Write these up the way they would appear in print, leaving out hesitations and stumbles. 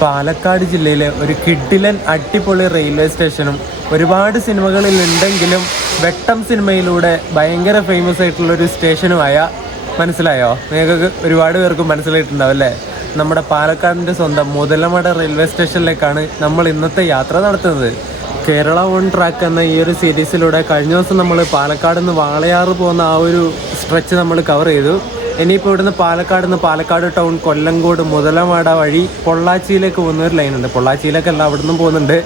പാലക്കാട് ജില്ലയിലെ ഒരു കിഡിലൻ അടിപൊളി റെയിൽവേ സ്റ്റേഷനും ഒരുപാട് സിനിമകളിൽ ഉണ്ടെങ്കിലും വെട്ടം സിനിമയിലൂടെ ഭയങ്കര ഫേമസ് ആയിട്ടുള്ളൊരു സ്റ്റേഷനുമായ മനസ്സിലായോ? നിങ്ങൾക്ക് ഒരുപാട് പേർക്കും മനസ്സിലായിട്ടുണ്ടാവും അല്ലേ? നമ്മുടെ പാലക്കാടിൻ്റെ സ്വന്തം മുതലമട റെയിൽവേ സ്റ്റേഷനിലേക്കാണ് നമ്മൾ ഇന്നത്തെ യാത്ര നടത്തുന്നത്. കേരള ഓൺ ട്രാക്ക് എന്ന ഈ ഒരു സീരീസിലൂടെ കഴിഞ്ഞ ദിവസം നമ്മൾ പാലക്കാട് നിന്ന് വാളയാറ് പോകുന്ന ആ ഒരു സ്ട്രെച്ച് നമ്മൾ കവർ ചെയ്തു. ഇനിയിപ്പോൾ ഇവിടുന്ന് പാലക്കാട് ടൗൺ കൊല്ലങ്കോട് മുതലമട വഴി പൊള്ളാച്ചിയിലേക്ക് പോകുന്ന ഒരു ലൈനുണ്ട്. പൊള്ളാച്ചിയിലേക്കല്ല, അവിടെ നിന്നും പോകുന്നുണ്ട്.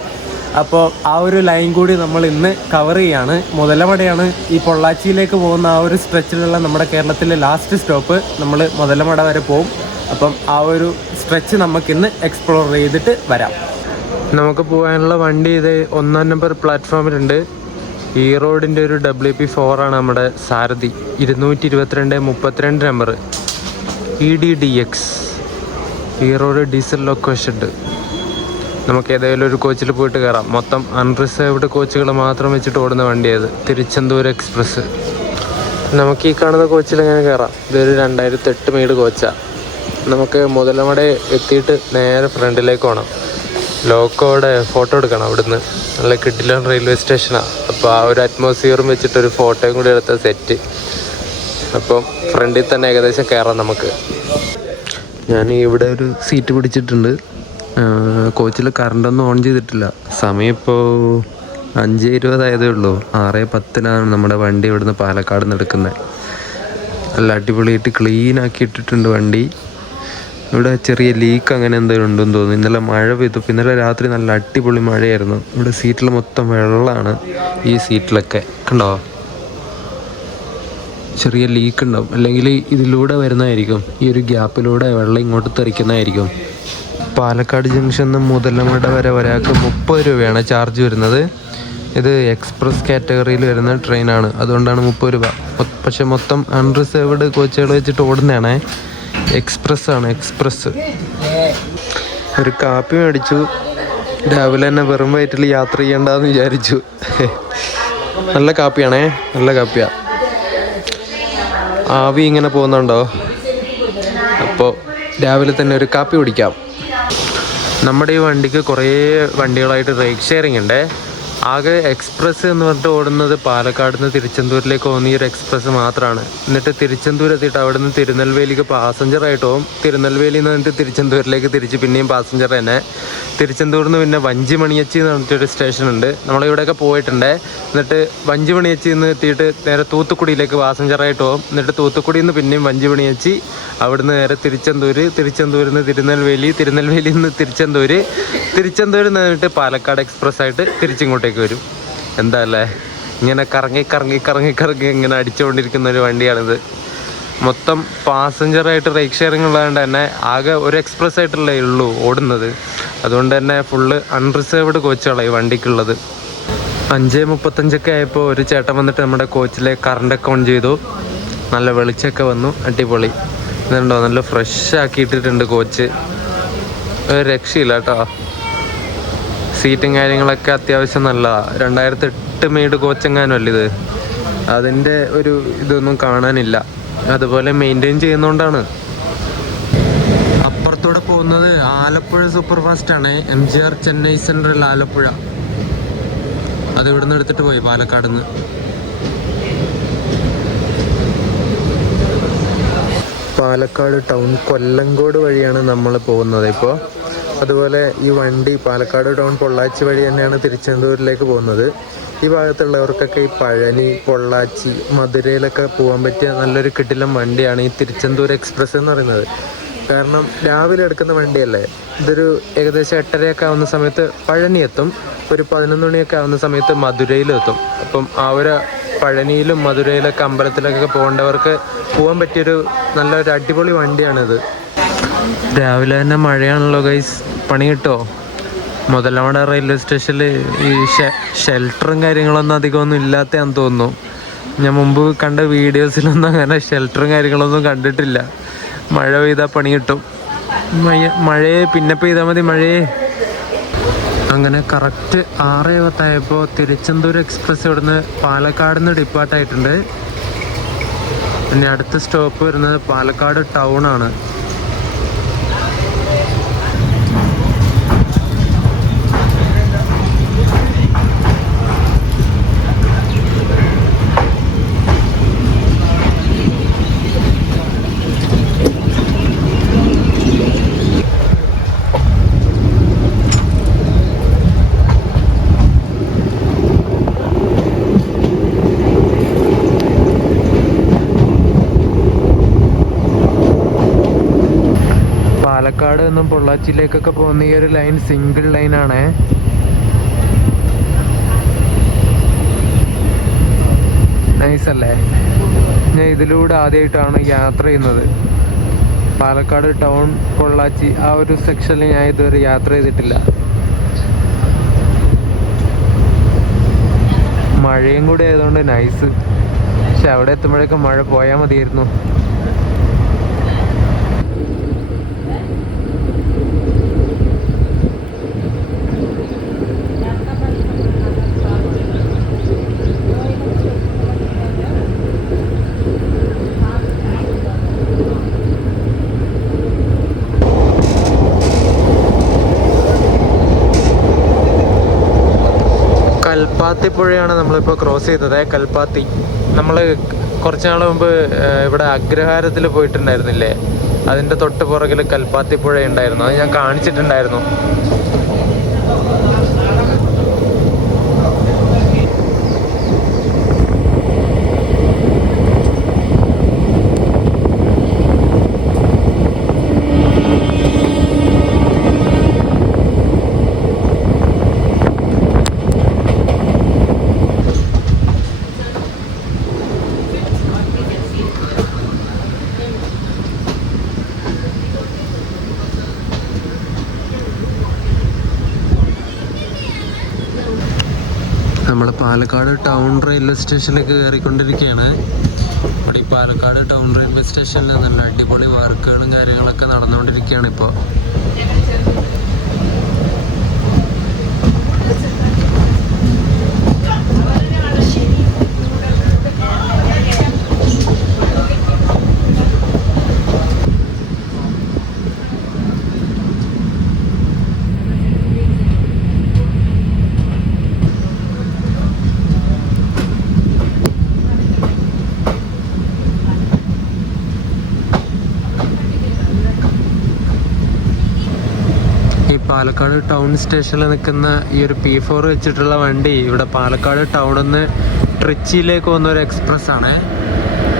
അപ്പോൾ ആ ഒരു ലൈൻ കൂടി നമ്മൾ ഇന്ന് കവർ ചെയ്യാണ്. മുതലമടയാണ് ഈ പൊള്ളാച്ചിയിലേക്ക് പോകുന്ന ആ ഒരു സ്ട്രെച്ചിലുള്ള നമ്മുടെ കേരളത്തിലെ ലാസ്റ്റ് സ്റ്റോപ്പ്. നമ്മൾ മുതലമട വരെ പോകും. അപ്പം ആ ഒരു സ്ട്രെച്ച് നമുക്കിന്ന് എക്സ്പ്ലോർ ചെയ്തിട്ട് വരാം. നമുക്ക് പോകാനുള്ള വണ്ടി ഇത് 1-ാം നമ്പർ പ്ലാറ്റ്ഫോമിലുണ്ട്. ഈ റോഡിൻ്റെ ഒരു WP4 ആണ് നമ്മുടെ സാരഥി. 222-32 നമ്പർ EDDX. ഈ റോഡ് ഡീസൽ ലൊക്കേഷൻ ഉണ്ട്. നമുക്ക് ഏതെങ്കിലും ഒരു കോച്ചിൽ പോയിട്ട് കയറാം. മൊത്തം അൺറിസർവ്ഡ് കോച്ചുകൾ മാത്രം വെച്ചിട്ട് ഓടുന്ന വണ്ടിയത്, തിരുച്ചെന്തൂർ എക്സ്പ്രസ്. നമുക്ക് ഈ കാണുന്ന കോച്ചിൽ എങ്ങനെ കയറാം. ഇതൊരു 2008 മെയ്ഡ് കോച്ചാണ്. നമുക്ക് മുതലമട എത്തിയിട്ട് നേരെ ഫ്രണ്ടിലേക്ക് പോകണം. ലോക്കോടെ ഫോട്ടോ എടുക്കണം. അവിടുന്ന് നല്ല കിഡിലൻ റെയിൽവേ സ്റ്റേഷനാണ്. അപ്പോൾ ആ ഒരു അറ്റ്മോസ്ഫിയറും വെച്ചിട്ടൊരു ഫോട്ടോയും കൂടി എടുത്ത സെറ്റ്. അപ്പം ഫ്രണ്ടിൽ തന്നെ ഏകദേശം കയറാം നമുക്ക്. ഞാൻ ഇവിടെ ഒരു സീറ്റ് പിടിച്ചിട്ടുണ്ട്. കോച്ചിൽ കറണ്ടൊന്നും ഓൺ ചെയ്തിട്ടില്ല. സമയം ഇപ്പോൾ 5:20 ആയതേ ഉള്ളൂ. 6:10 നമ്മുടെ വണ്ടി ഇവിടുന്ന് പാലക്കാട് നിന്ന് എടുക്കുന്നത്. നല്ല അടിപൊളിയായിട്ട് ക്ലീൻ ആക്കി ഇട്ടിട്ടുണ്ട് വണ്ടി. ഇവിടെ ചെറിയ ലീക്ക് അങ്ങനെ എന്തെങ്കിലും ഉണ്ടെന്ന് തോന്നുന്നു. ഇന്നലെ മഴ പെയ്തു. ഇന്നലെ രാത്രി നല്ല അടിപൊളി മഴയായിരുന്നു. ഇവിടെ സീറ്റിൽ മൊത്തം വെള്ളമാണ്. ഈ സീറ്റിലൊക്കെ കണ്ടോ, ചെറിയ ലീക്ക് ഉണ്ടാവും. അല്ലെങ്കിൽ ഇതിലൂടെ വരുന്നതായിരിക്കും. ഈ ഒരു ഗ്യാപ്പിലൂടെ വെള്ളം ഇങ്ങോട്ട് തെറിക്കുന്നതായിരിക്കും. പാലക്കാട് ജംഗ്ഷനിൽ നിന്ന് മുതലമട വരെ ഒരാൾക്ക് 30 രൂപയാണ് ചാർജ് വരുന്നത്. ഇത് എക്സ്പ്രസ് കാറ്റഗറിയിൽ വരുന്ന ട്രെയിനാണ്, അതുകൊണ്ടാണ് 30 രൂപ. പക്ഷെ മൊത്തം അൺറിസർവ്ഡ് കോച്ചുകൾ വെച്ചിട്ട് ഓടുന്നതാണ്. എക്സ്പ്രസ് ആണ്, എക്സ്പ്രസ്. ഒരു കാപ്പി മേടിച്ചു. രാവിലെ തന്നെ വെറും വയറ്റിൽ യാത്ര ചെയ്യണ്ടെന്ന് വിചാരിച്ചു. നല്ല കാപ്പിയാണേ, നല്ല കാപ്പിയാ. ആവി ഇങ്ങനെ പോകുന്നുണ്ടോ? അപ്പോൾ രാവിലെ തന്നെ ഒരു കാപ്പി കുടിക്കാം. നമ്മുടെ ഈ വണ്ടിക്ക് കുറേ വണ്ടികളായിട്ട് റൈഡ് ഷെയറിംഗ് ഉണ്ട്. ആകെ എക്സ്പ്രസ് എന്ന് പറഞ്ഞിട്ട് ഓടുന്നത് പാലക്കാട് നിന്ന് തിരുച്ചെന്തൂരിലേക്ക് പോകുന്ന ഈ ഒരു എക്സ്പ്രസ് മാത്രമാണ്. എന്നിട്ട് തിരുച്ചെന്തൂർ എത്തിയിട്ട് അവിടെ നിന്ന് തിരുനെൽവേലിക്ക് പാസഞ്ചറായിട്ട് പോകും. തിരുനെൽവേലിയിൽ നിന്ന് എന്നിട്ട് തിരുച്ചെന്തൂരിലേക്ക് തിരിച്ച് പിന്നെയും പാസഞ്ചർ തന്നെ. തിരുച്ചെന്തൂരിൽ നിന്ന് പിന്നെ വഞ്ചിമണിയച്ചി എന്ന് പറഞ്ഞിട്ടൊരു സ്റ്റേഷൻ ഉണ്ട്. നമ്മളിവിടെയൊക്കെ പോയിട്ടുണ്ട്. എന്നിട്ട് വഞ്ചിമണിയച്ചിയിൽ നിന്ന് എത്തിയിട്ട് നേരെ തൂത്തുക്കുടിയിലേക്ക് പാസഞ്ചറായിട്ട് പോകും. എന്നിട്ട് തൂത്തുക്കുടിയിൽ നിന്ന് പിന്നെയും വഞ്ചിമണിയച്ചി, അവിടുന്ന് നേരെ തിരുച്ചെന്തൂരിൽ നിന്ന് തിരുനെൽവേലിയിൽ നിന്ന് തിരുച്ചെന്തൂർ നിന്നിട്ട് പാലക്കാട് എക്സ്പ്രസ് ആയിട്ട് തിരിച്ചിങ്ങോട്ടേക്ക് വരും. എന്താ അല്ലേ, ഇങ്ങനെ കറങ്ങി ഇങ്ങനെ അടിച്ചുകൊണ്ടിരിക്കുന്ന ഒരു വണ്ടിയാണിത്. മൊത്തം പാസഞ്ചറായിട്ട് റൈഡ് ഷെയറിംഗ് ഉള്ളതുകൊണ്ട് തന്നെ ആകെ ഒരു എക്സ്പ്രസ് ആയിട്ടുള്ളേ ഉള്ളൂ ഓടുന്നത്. അതുകൊണ്ട് തന്നെ ഫുള്ള് അൺറിസർവ്ഡ് കോച്ചുകളാണ് ഈ വണ്ടിക്കുള്ളത്. 5:35 ആയപ്പോൾ ഒരു ചേട്ടൻ വന്നിട്ട് നമ്മുടെ കോച്ചിലെ കറണ്ടൊക്കെ ഓൺ ചെയ്തു. നല്ല വെളിച്ചമൊക്കെ വന്നു, അടിപൊളി. ഇതുണ്ടോ, നല്ല ഫ്രഷ് ആക്കിയിട്ടിട്ടുണ്ട് കോച്ച്. ഒരു രക്ഷയില്ല കേട്ടോ. സീറ്റും കാര്യങ്ങളൊക്കെ അത്യാവശ്യം നല്ലതാണ്. 2008 മെയ്ഡ് കോച്ചെങ്ങാനും അല്ല ഇത്. അതിൻ്റെ ഒരു ഇതൊന്നും കാണാനില്ല. അതുപോലെ മെയിൻറ്റെയിൻ ചെയ്യുന്നതുകൊണ്ടാണ്. അപ്പുറത്തൂടെ പോകുന്നത് ആലപ്പുഴ സൂപ്പർ ഫാസ്റ്റ് ആണ്. MGR Chennai central Alappuzha. അത് ഇവിടുന്ന് എടുത്തിട്ട് പോയി പാലക്കാട് നിന്ന്. പാലക്കാട് ടൗൺ കൊല്ലങ്കോട് വഴിയാണ് നമ്മൾ പോകുന്നത് ഇപ്പോൾ. അതുപോലെ ഈ വണ്ടി പാലക്കാട് ടൗൺ പൊള്ളാച്ചി വഴി തന്നെയാണ് തിരുച്ചെന്തൂരിലേക്ക് പോകുന്നത്. ഈ ഭാഗത്തുള്ളവർക്കൊക്കെ ഈ പഴനി, പൊള്ളാച്ചി, മധുരയിലൊക്കെ പോകാൻ പറ്റിയ നല്ലൊരു കിടിലൻ വണ്ടിയാണ് ഈ തിരുച്ചെന്തൂർ എക്സ്പ്രസ് എന്ന് പറയുന്നത്. കാരണം രാവിലെ എടുക്കുന്ന വണ്ടിയല്ലേ. ഇതൊരു ഏകദേശം 8:30 ആവുന്ന സമയത്ത് പഴനി എത്തും. ഒരു 11 മണിയൊക്കെ ആവുന്ന സമയത്ത് മധുരയിലെത്തും. അപ്പം ആ ഒരു പഴനിയിലും മധുരയിലൊക്കെ അമ്പലത്തിലൊക്കെ പോകേണ്ടവർക്ക് പോകാൻ പറ്റിയൊരു നല്ലൊരു അടിപൊളി വണ്ടിയാണിത്. രാവിലെ തന്നെ മഴയാണല്ലോ ഗൈസ്, പണി കിട്ടോ? മുതലമട റെയിൽവേ സ്റ്റേഷനിൽ ഈ ഷെൽട്ടറും കാര്യങ്ങളൊന്നും അധികമൊന്നും ഇല്ലാത്തതാണെന്ന് തോന്നുന്നു. ഞാൻ മുമ്പ് കണ്ട വീഡിയോസിലൊന്നും അങ്ങനെ ഷെൽട്ടറും കാര്യങ്ങളൊന്നും കണ്ടിട്ടില്ല. മഴ പെയ്താൽ പണി കിട്ടും. മഴയെ പിന്നെ പെയ്താൽ മതി, മഴയെ. അങ്ങനെ കറക്റ്റ് 6:10 ആയപ്പോൾ തിരുച്ചെന്തൂർ എക്സ്പ്രസ് ഇവിടുന്ന് പാലക്കാട് നിന്ന് ഡിപ്പാർട്ടായിട്ടുണ്ട്. പിന്നെ അടുത്ത സ്റ്റോപ്പ് വരുന്നത് പാലക്കാട് ടൗൺ ആണ്. പാലക്കാട് നിന്നും പൊള്ളാച്ചിയിലേക്കൊക്കെ പോകുന്ന ഈ ഒരു ലൈൻ സിംഗിൾ ലൈനാണേ. നൈസല്ലേ? ഞാൻ ഇതിലൂടെ ആദ്യമായിട്ടാണ് യാത്ര ചെയ്യുന്നത്. പാലക്കാട് ടൗൺ പൊള്ളാച്ചി ആ ഒരു സെക്ഷനിൽ ഞാൻ ഇതുവരെ യാത്ര ചെയ്തിട്ടില്ല. മഴയും കൂടി ആയതുകൊണ്ട് നൈസ്. പക്ഷെ അവിടെ എത്തുമ്പോഴേക്കും മഴ പോയാൽ മതിയായിരുന്നു. കൽപ്പാത്തി പുഴയാണ് നമ്മളിപ്പോൾ ക്രോസ് ചെയ്തത്. കൽപ്പാത്തി നമ്മൾ കുറച്ച് നാൾ മുമ്പ് ഇവിടെ അഗ്രഹാരത്തിൽ പോയിട്ടുണ്ടായിരുന്നില്ലേ, അതിൻ്റെ തൊട്ട് പുറകിൽ കൽപ്പാത്തി പുഴ ഉണ്ടായിരുന്നു. അത് ഞാൻ കാണിച്ചിട്ടുണ്ടായിരുന്നു. നമ്മൾ പാലക്കാട് ടൗൺ റെയിൽവേ സ്റ്റേഷനിലേക്ക് കയറിക്കൊണ്ടിരിക്കുകയാണ്. ഇവിടെ ഈ പാലക്കാട് ടൗൺ റെയിൽവേ സ്റ്റേഷനിൽ നല്ല അടിപൊളി വർക്കുകളും കാര്യങ്ങളൊക്കെ നടന്നുകൊണ്ടിരിക്കുകയാണ് ഇപ്പോൾ. പാലക്കാട് ടൗൺ സ്റ്റേഷനിൽ നിൽക്കുന്ന ഈ ഒരു P4 വെച്ചിട്ടുള്ള വണ്ടി ഇവിടെ പാലക്കാട് ടൗണിൽ നിന്ന് ട്രിച്ചിയിലേക്ക് പോകുന്ന ഒരു എക്സ്പ്രസ് ആണ്.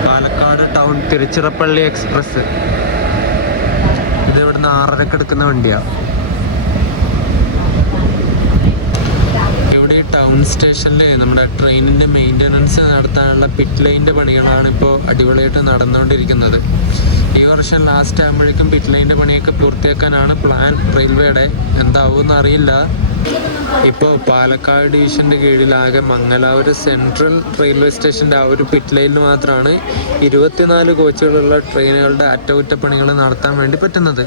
Palakkad town Tiruchirappalli express. ഇത് ഇവിടുന്ന് 6:30 എടുക്കുന്ന വണ്ടിയാണ്. ഇവിടെ ഈ ടൗൺ സ്റ്റേഷനിൽ നമ്മുടെ ട്രെയിനിൻ്റെ മെയിൻ്റനൻസ് നടത്താനുള്ള പിറ്റ് ലൈനിൻ്റെ പണികളാണ് ഇപ്പോൾ അടിപൊളിയായിട്ട് നടന്നുകൊണ്ടിരിക്കുന്നത്. ഈ വർഷം ലാസ്റ്റ് ആകുമ്പോഴേക്കും പിറ്റ് ലൈനിൻ്റെ പണിയൊക്കെ പൂർത്തിയാക്കാനാണ് പ്ലാൻ റെയിൽവേയുടെ. എന്താവുമെന്ന് അറിയില്ല. ഇപ്പോൾ പാലക്കാട് ഡിവിഷൻ്റെ കീഴിലാകെ മംഗലാപുരം സെൻട്രൽ റെയിൽവേ സ്റ്റേഷൻ്റെ ആ ഒരു പിറ്റ് ലൈനിൽ മാത്രമാണ് 24 കോച്ചുകളുള്ള ട്രെയിനുകളുടെ അറ്റകുറ്റപ്പണികൾ നടത്താൻ വേണ്ടി പറ്റുന്നത്.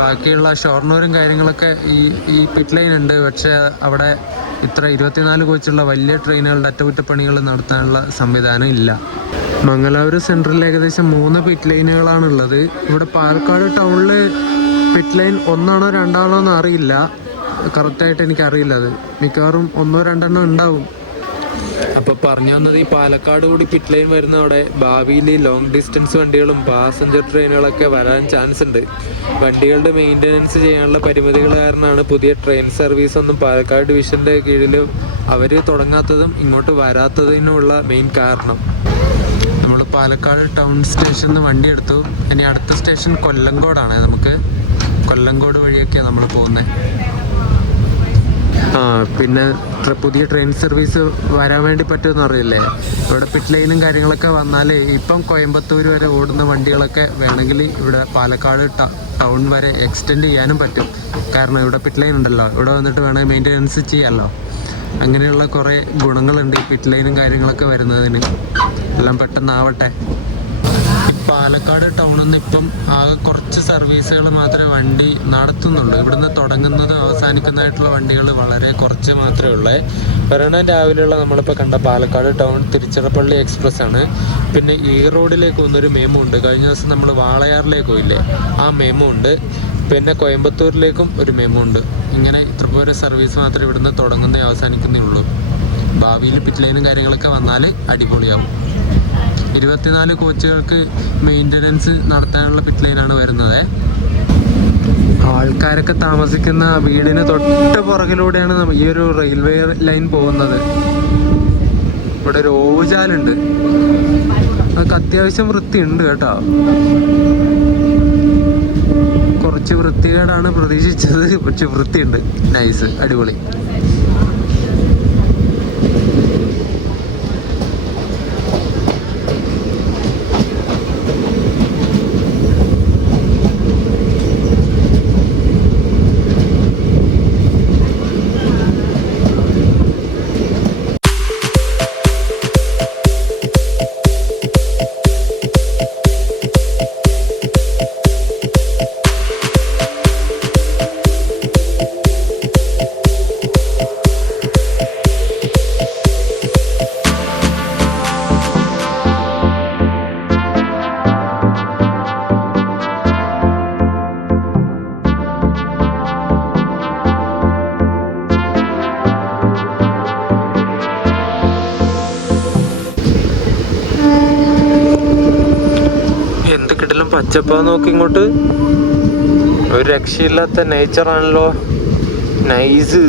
ബാക്കിയുള്ള ഷൊർണൂരും കാര്യങ്ങളൊക്കെ ഈ പിറ്റ് ലൈൻ ഉണ്ട്. പക്ഷേ അവിടെ ഇത്ര 24 കോച്ചുള്ള വലിയ ട്രെയിനുകളുടെ അറ്റകുറ്റപ്പണികൾ നടത്താനുള്ള സംവിധാനം ഇല്ല. മംഗലാപുരം സെൻട്രലിൽ ഏകദേശം 3 പിറ്റ് ലൈനുകളാണുള്ളത്. ഇവിടെ പാലക്കാട് ടൗണിൽ പിറ്റ് ലൈൻ 1ആണോ 2ആണോ എന്ന് അറിയില്ല. കറക്റ്റായിട്ട് എനിക്കറിയില്ല. അത് മിക്കവാറും 1-2 ഉണ്ടാവും. അപ്പോൾ പറഞ്ഞു വന്നത് ഈ പാലക്കാട് കൂടി പിറ്റ് ലൈൻ വരുന്നതോടെ ഭാവിയിൽ ലോങ് ഡിസ്റ്റൻസ് വണ്ടികളും പാസഞ്ചർ ട്രെയിനുകളൊക്കെ വരാൻ ചാൻസ് ഉണ്ട്. വണ്ടികളുടെ മെയിൻ്റനൻസ് ചെയ്യാനുള്ള പരിമിതികൾ കാരണമാണ് പുതിയ ട്രെയിൻ സർവീസ് ഒന്നും പാലക്കാട് ഡിവിഷൻ്റെ കീഴിൽ അവർ തുടങ്ങാത്തതും ഇങ്ങോട്ട് വരാത്തതിനുള്ള മെയിൻ കാരണം. നമ്മൾ പാലക്കാട് ടൗൺ സ്റ്റേഷനിൽ നിന്ന് വണ്ടി എടുത്തു. ഇനി അടുത്ത സ്റ്റേഷൻ കൊല്ലങ്കോടാണ്. നമുക്ക് കൊല്ലങ്കോട് വഴിയൊക്കെയാണ് നമ്മൾ പോകുന്നത്. പിന്നെ പുതിയ ട്രെയിൻ സർവീസ് വരാൻ വേണ്ടി പറ്റുമെന്ന് അറിയില്ലേ. ഇവിടെ പിറ്റ് ലൈനും കാര്യങ്ങളൊക്കെ വന്നാൽ ഇപ്പം കോയമ്പത്തൂർ വരെ ഓടുന്ന വണ്ടികളൊക്കെ വേണമെങ്കിൽ ഇവിടെ പാലക്കാട് ടൗൺ വരെ എക്സ്റ്റെൻഡ് ചെയ്യാനും പറ്റും. കാരണം ഇവിടെ പിറ്റ് ലൈൻ ഉണ്ടല്ലോ. ഇവിടെ വന്നിട്ട് വേണമെങ്കിൽ മെയിൻ്റനൻസ് ചെയ്യാമല്ലോ. അങ്ങനെയുള്ള കുറേ ഗുണങ്ങളുണ്ട് ഈ പിറ്റ് ലൈനും കാര്യങ്ങളൊക്കെ വരുന്നതിന്. എല്ലാം പെട്ടെന്നാവട്ടെ. പാലക്കാട് ടൗണിൽ നിന്ന് ഇപ്പം ആകെ കുറച്ച് സർവീസുകൾ മാത്രമേ വണ്ടി നടത്തുന്നുള്ളൂ. ഇവിടുന്ന് തുടങ്ങുന്നതും അവസാനിക്കുന്നതായിട്ടുള്ള വണ്ടികൾ വളരെ കുറച്ച് മാത്രമേ ഉള്ളൂ. ഒരെണ്ണം രാവിലെയുള്ള നമ്മളിപ്പോൾ കണ്ട പാലക്കാട് ടൗൺ തിരുച്ചിറപ്പള്ളി എക്സ്പ്രസ് ആണ്. പിന്നെ ഈ റോഡിലേക്ക് പോകുന്നൊരു മെമു ഉണ്ട്. കഴിഞ്ഞ ദിവസം നമ്മൾ വാളയാറിലേക്ക് പോയില്ലേ, ആ മെമു ഉണ്ട്. പിന്നെ കോയമ്പത്തൂരിലേക്കും ഒരു മെമു ഉണ്ട്. ഇങ്ങനെ ഇത്രപോലെ സർവീസ് മാത്രമേ ഇവിടുന്ന് തുടങ്ങുന്നേ അവസാനിക്കുന്നേ ഉള്ളൂ. ഭാവിയിൽ പിറ്റ് ലൈനും കാര്യങ്ങളൊക്കെ വന്നാൽ അടിപൊളിയാവും. 24 കോച്ചുകൾക്ക് മെയിൻ്റനൻസ് നടത്താനുള്ള പിറ്റ് ലൈനാണ് വരുന്നത്. ആൾക്കാരൊക്കെ താമസിക്കുന്ന വീടിന് തൊട്ട് പുറകിലൂടെയാണ് ഈ ഒരു റെയിൽവേ ലൈൻ പോകുന്നത്. ഇവിടെ ഒരു ഓവുചാലുണ്ട്. അതൊക്കെ അത്യാവശ്യം വൃത്തിയുണ്ട് കേട്ടോ. കുറച്ച് വൃത്തികേടാണ് പ്രതീക്ഷിച്ചത്, പക്ഷെ വൃത്തിയുണ്ട്. നൈസ്, അടിപൊളി. പച്ചപ്പാ നോക്കി ഇങ്ങോട്ട്, ഒരു രക്ഷയില്ലാത്ത നേച്ചറാണല്ലോ. നൈസ്.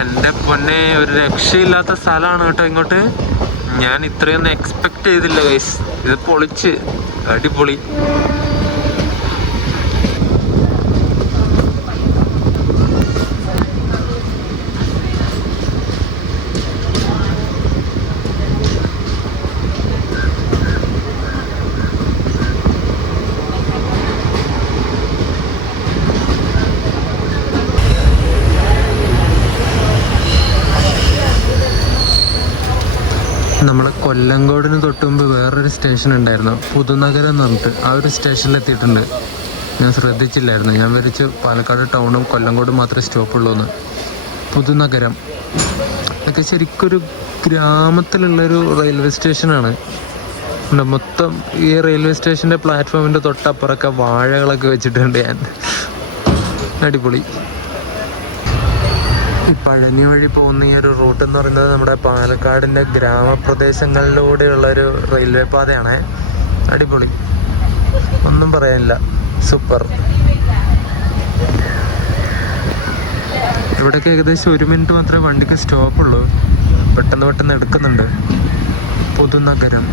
എൻ്റെ പൊന്നെ, ഒരു രക്ഷയില്ലാത്ത സ്ഥലമാണ് കേട്ടോ ഇങ്ങോട്ട്. ഞാൻ ഇത്രയൊന്നും എക്സ്പെക്ട് ചെയ്തില്ല ഗൈസ്. ഇത് പൊളിച്ച് അടിപൊളി. നമ്മൾ കൊല്ലങ്കോടിന് തൊട്ടുമുമ്പ് വേറൊരു സ്റ്റേഷൻ ഉണ്ടായിരുന്നു, പുതുനഗരം എന്ന് പറഞ്ഞിട്ട്. ആ ഒരു സ്റ്റേഷനിലെത്തിയിട്ടുണ്ട്. ഞാൻ ശ്രദ്ധിച്ചില്ലായിരുന്നു. ഞാൻ വിചാരിച്ചു പാലക്കാട് ടൗണും കൊല്ലങ്കോടും മാത്രമേ സ്റ്റോപ്പുള്ളൂ എന്ന്. പുതുനഗരം ഇതൊക്കെ ശരിക്കൊരു ഗ്രാമത്തിലുള്ളൊരു റെയിൽവേ സ്റ്റേഷനാണ്. മൊത്തം ഈ റെയിൽവേ സ്റ്റേഷൻ്റെ പ്ലാറ്റ്ഫോമിൻ്റെ തൊട്ടപ്പുറമൊക്കെ വാഴകളൊക്കെ വെച്ചിട്ടുണ്ട്. ഞാൻ അടിപൊളി. ഈ പഴനി വഴി പോകുന്ന ഈ ഒരു റൂട്ട് എന്ന് പറയുന്നത് നമ്മുടെ പാലക്കാടിൻ്റെ ഗ്രാമപ്രദേശങ്ങളിലൂടെയുള്ളൊരു റെയിൽവേ പാതയാണ്. അടിപൊളി, ഒന്നും പറയാനില്ല, സൂപ്പർ. ഇവിടേക്ക് ഏകദേശം 1 മിനിറ്റ് മാത്രമേ വണ്ടിക്ക് സ്റ്റോപ്പുള്ളൂ. പെട്ടെന്ന് എടുക്കുന്നുണ്ട്. പുതുനഗരം.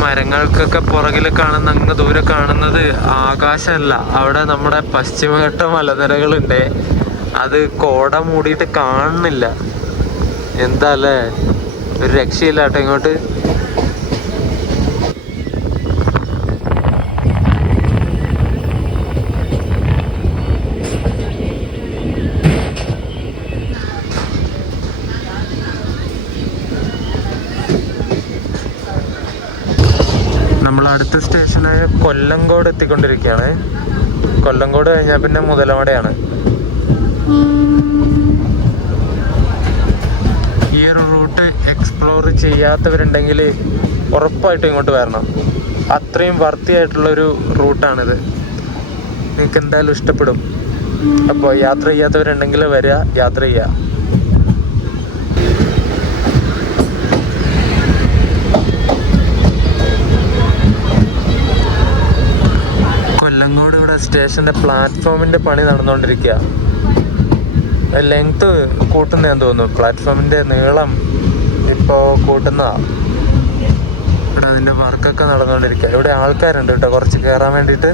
മരങ്ങൾക്കൊക്കെ പുറകിൽ കാണുന്ന, അങ്ങ് ദൂരെ കാണുന്നത് ആകാശമല്ല, അവിടെ നമ്മുടെ പശ്ചിമഘട്ട മലനിരകളുണ്ട്. അത് കോട മൂടിയിട്ട് കാണുന്നില്ല. എന്താ അല്ലേ, ഒരു രക്ഷയില്ല കേട്ടോ ഇങ്ങോട്ട്. നമ്മൾ അടുത്ത സ്റ്റേഷനായ കൊല്ലങ്കോട് എത്തിക്കൊണ്ടിരിക്കുകയാണ്. കൊല്ലങ്കോട് കഴിഞ്ഞാൽ പിന്നെ മുതലമടയാണ്. ഈ ഒരു റൂട്ട് എക്സ്പ്ലോർ ചെയ്യാത്തവരുണ്ടെങ്കിൽ ഉറപ്പായിട്ടും ഇങ്ങോട്ട് വരണം. അത്രയും വർത്തിയായിട്ടുള്ളൊരു റൂട്ടാണിത്. നിങ്ങൾക്ക് എന്തായാലും ഇഷ്ടപ്പെടും. അപ്പോൾ യാത്ര ചെയ്യാത്തവരുണ്ടെങ്കിൽ വരിക, യാത്ര ചെയ്യുക. കൊല്ലങ്കോട് ഇവിടെ സ്റ്റേഷൻ്റെ പ്ലാറ്റ്ഫോമിൻ്റെ പണി നടന്നുകൊണ്ടിരിക്കുക. ലെങ്ത്ത് കൂട്ടുന്നതെന്ന് തോന്നുന്നു. പ്ലാറ്റ്ഫോമിൻ്റെ നീളം ഇപ്പോൾ കൂട്ടുന്നതാണ്. ഇവിടെ അതിൻ്റെ വർക്കൊക്കെ നടന്നുകൊണ്ടിരിക്കുക. ഇവിടെ ആൾക്കാരുണ്ട് കേട്ടോ കുറച്ച് കയറാൻ വേണ്ടിയിട്ട്.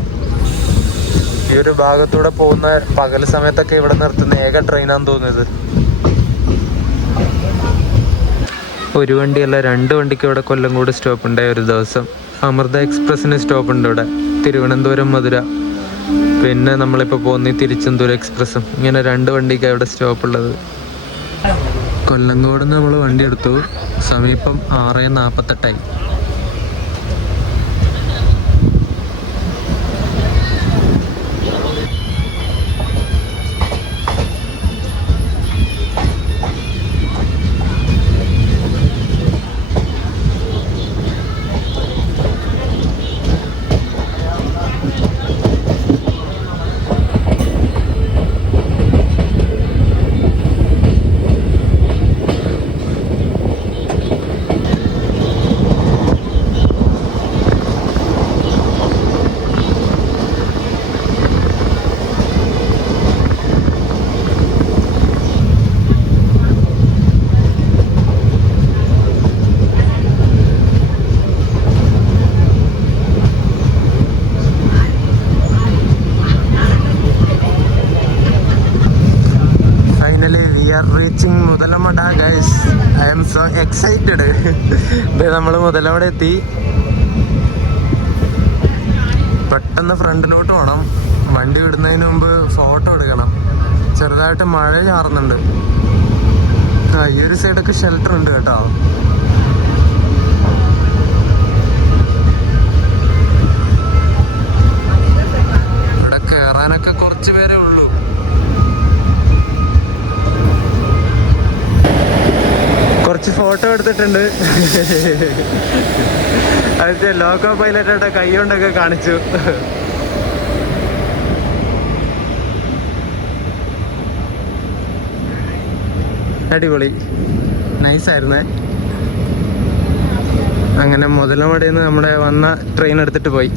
ഈ ഒരു ഭാഗത്തൂടെ പോകുന്ന പകൽ സമയത്തൊക്കെ ഇവിടെ നിർത്തുന്ന ഏക ട്രെയിനാണെന്ന് തോന്നുന്നത്. ഒരു വണ്ടിയല്ല, 2 വണ്ടിക്ക് ഇവിടെ കൊല്ലങ്കോട് സ്റ്റോപ്പ് ഉണ്ടായ ഒരു ദിവസം. അമൃത എക്സ്പ്രസ്സിന് സ്റ്റോപ്പ് ഉണ്ട് ഇവിടെ, തിരുവനന്തപുരം മധുര. പിന്നെ നമ്മളിപ്പോൾ പോകുന്ന തിരുച്ചെന്തൂർ എക്സ്പ്രസ്സും. ഇങ്ങനെ 2 വണ്ടിക്കാണ് ഇവിടെ സ്റ്റോപ്പ് ഉള്ളത്. കൊല്ലങ്കോട് നമ്മൾ വണ്ടി എടുത്തു. സമീപം 6:48. Reaching Muthalamada guys. I am so excited. നമ്മൾ മുതലമട എത്തി. പെട്ടെന്ന് ഫ്രണ്ടിലോട്ട് പോകണം. വണ്ടി വിടുന്നതിന് മുമ്പ് ഫോട്ടോ എടുക്കണം. ചെറുതായിട്ട് മഴ ചാറുന്നുണ്ട്. ഈ ഒരു സൈഡൊക്കെ ഷെൽട്ടർ ഉണ്ട് കേട്ടോ. ഇവിടെ കയറാനൊക്കെ കുറച്ച് പേരേ ഉള്ളൂ. കുറച്ച് ഫോട്ടോ എടുത്തിട്ടുണ്ട്. അത് ലോക്കോ പൈലറ്റോടെ കൈ കൊണ്ടൊക്കെ കാണിച്ചു. അടിപൊളി, നൈസായിരുന്നേ. അങ്ങനെ മുതലമടയിൽ നിന്ന് നമ്മുടെ വന്ന ട്രെയിൻ എടുത്തിട്ട് പോയി.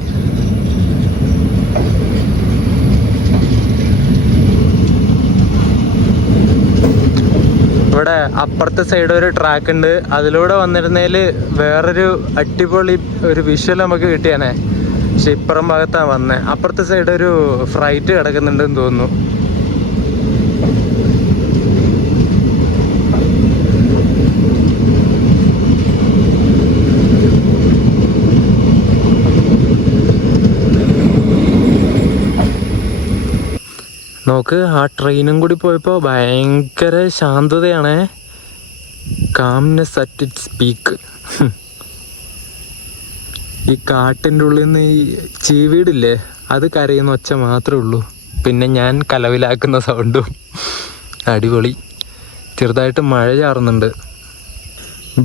ഇവിടെ അപ്പുറത്തെ സൈഡ് ഒരു ട്രാക്ക് ഉണ്ട്. അതിലൂടെ വന്നിരുന്നതിൽ വേറൊരു അടിപൊളി ഒരു വിഷ്വൽ നമുക്ക് കിട്ടിയാനേ. പക്ഷെ ഇപ്പുറം ഭാഗത്താണ് വന്നത്. അപ്പുറത്തെ സൈഡ് ഒരു ഫ്രൈറ്റ് കിടക്കുന്നുണ്ടെന്ന് തോന്നുന്നു. നോക്ക്, ആ ട്രെയിനും കൂടി പോയപ്പോൾ ഭയങ്കര ശാന്തതയാണ്. Calmness at its peak. ഈ കാട്ടിൻ്റെ ഉള്ളിൽ നിന്ന് ഈ ചീവീടില്ലേ, അത് കരയുന്ന ഒച്ച മാത്രമേ ഉള്ളൂ. പിന്നെ ഞാൻ കലവിലാക്കുന്ന സൗണ്ടും. അടിപൊളി. ചെറുതായിട്ട് മഴ ചാറുന്നുണ്ട്.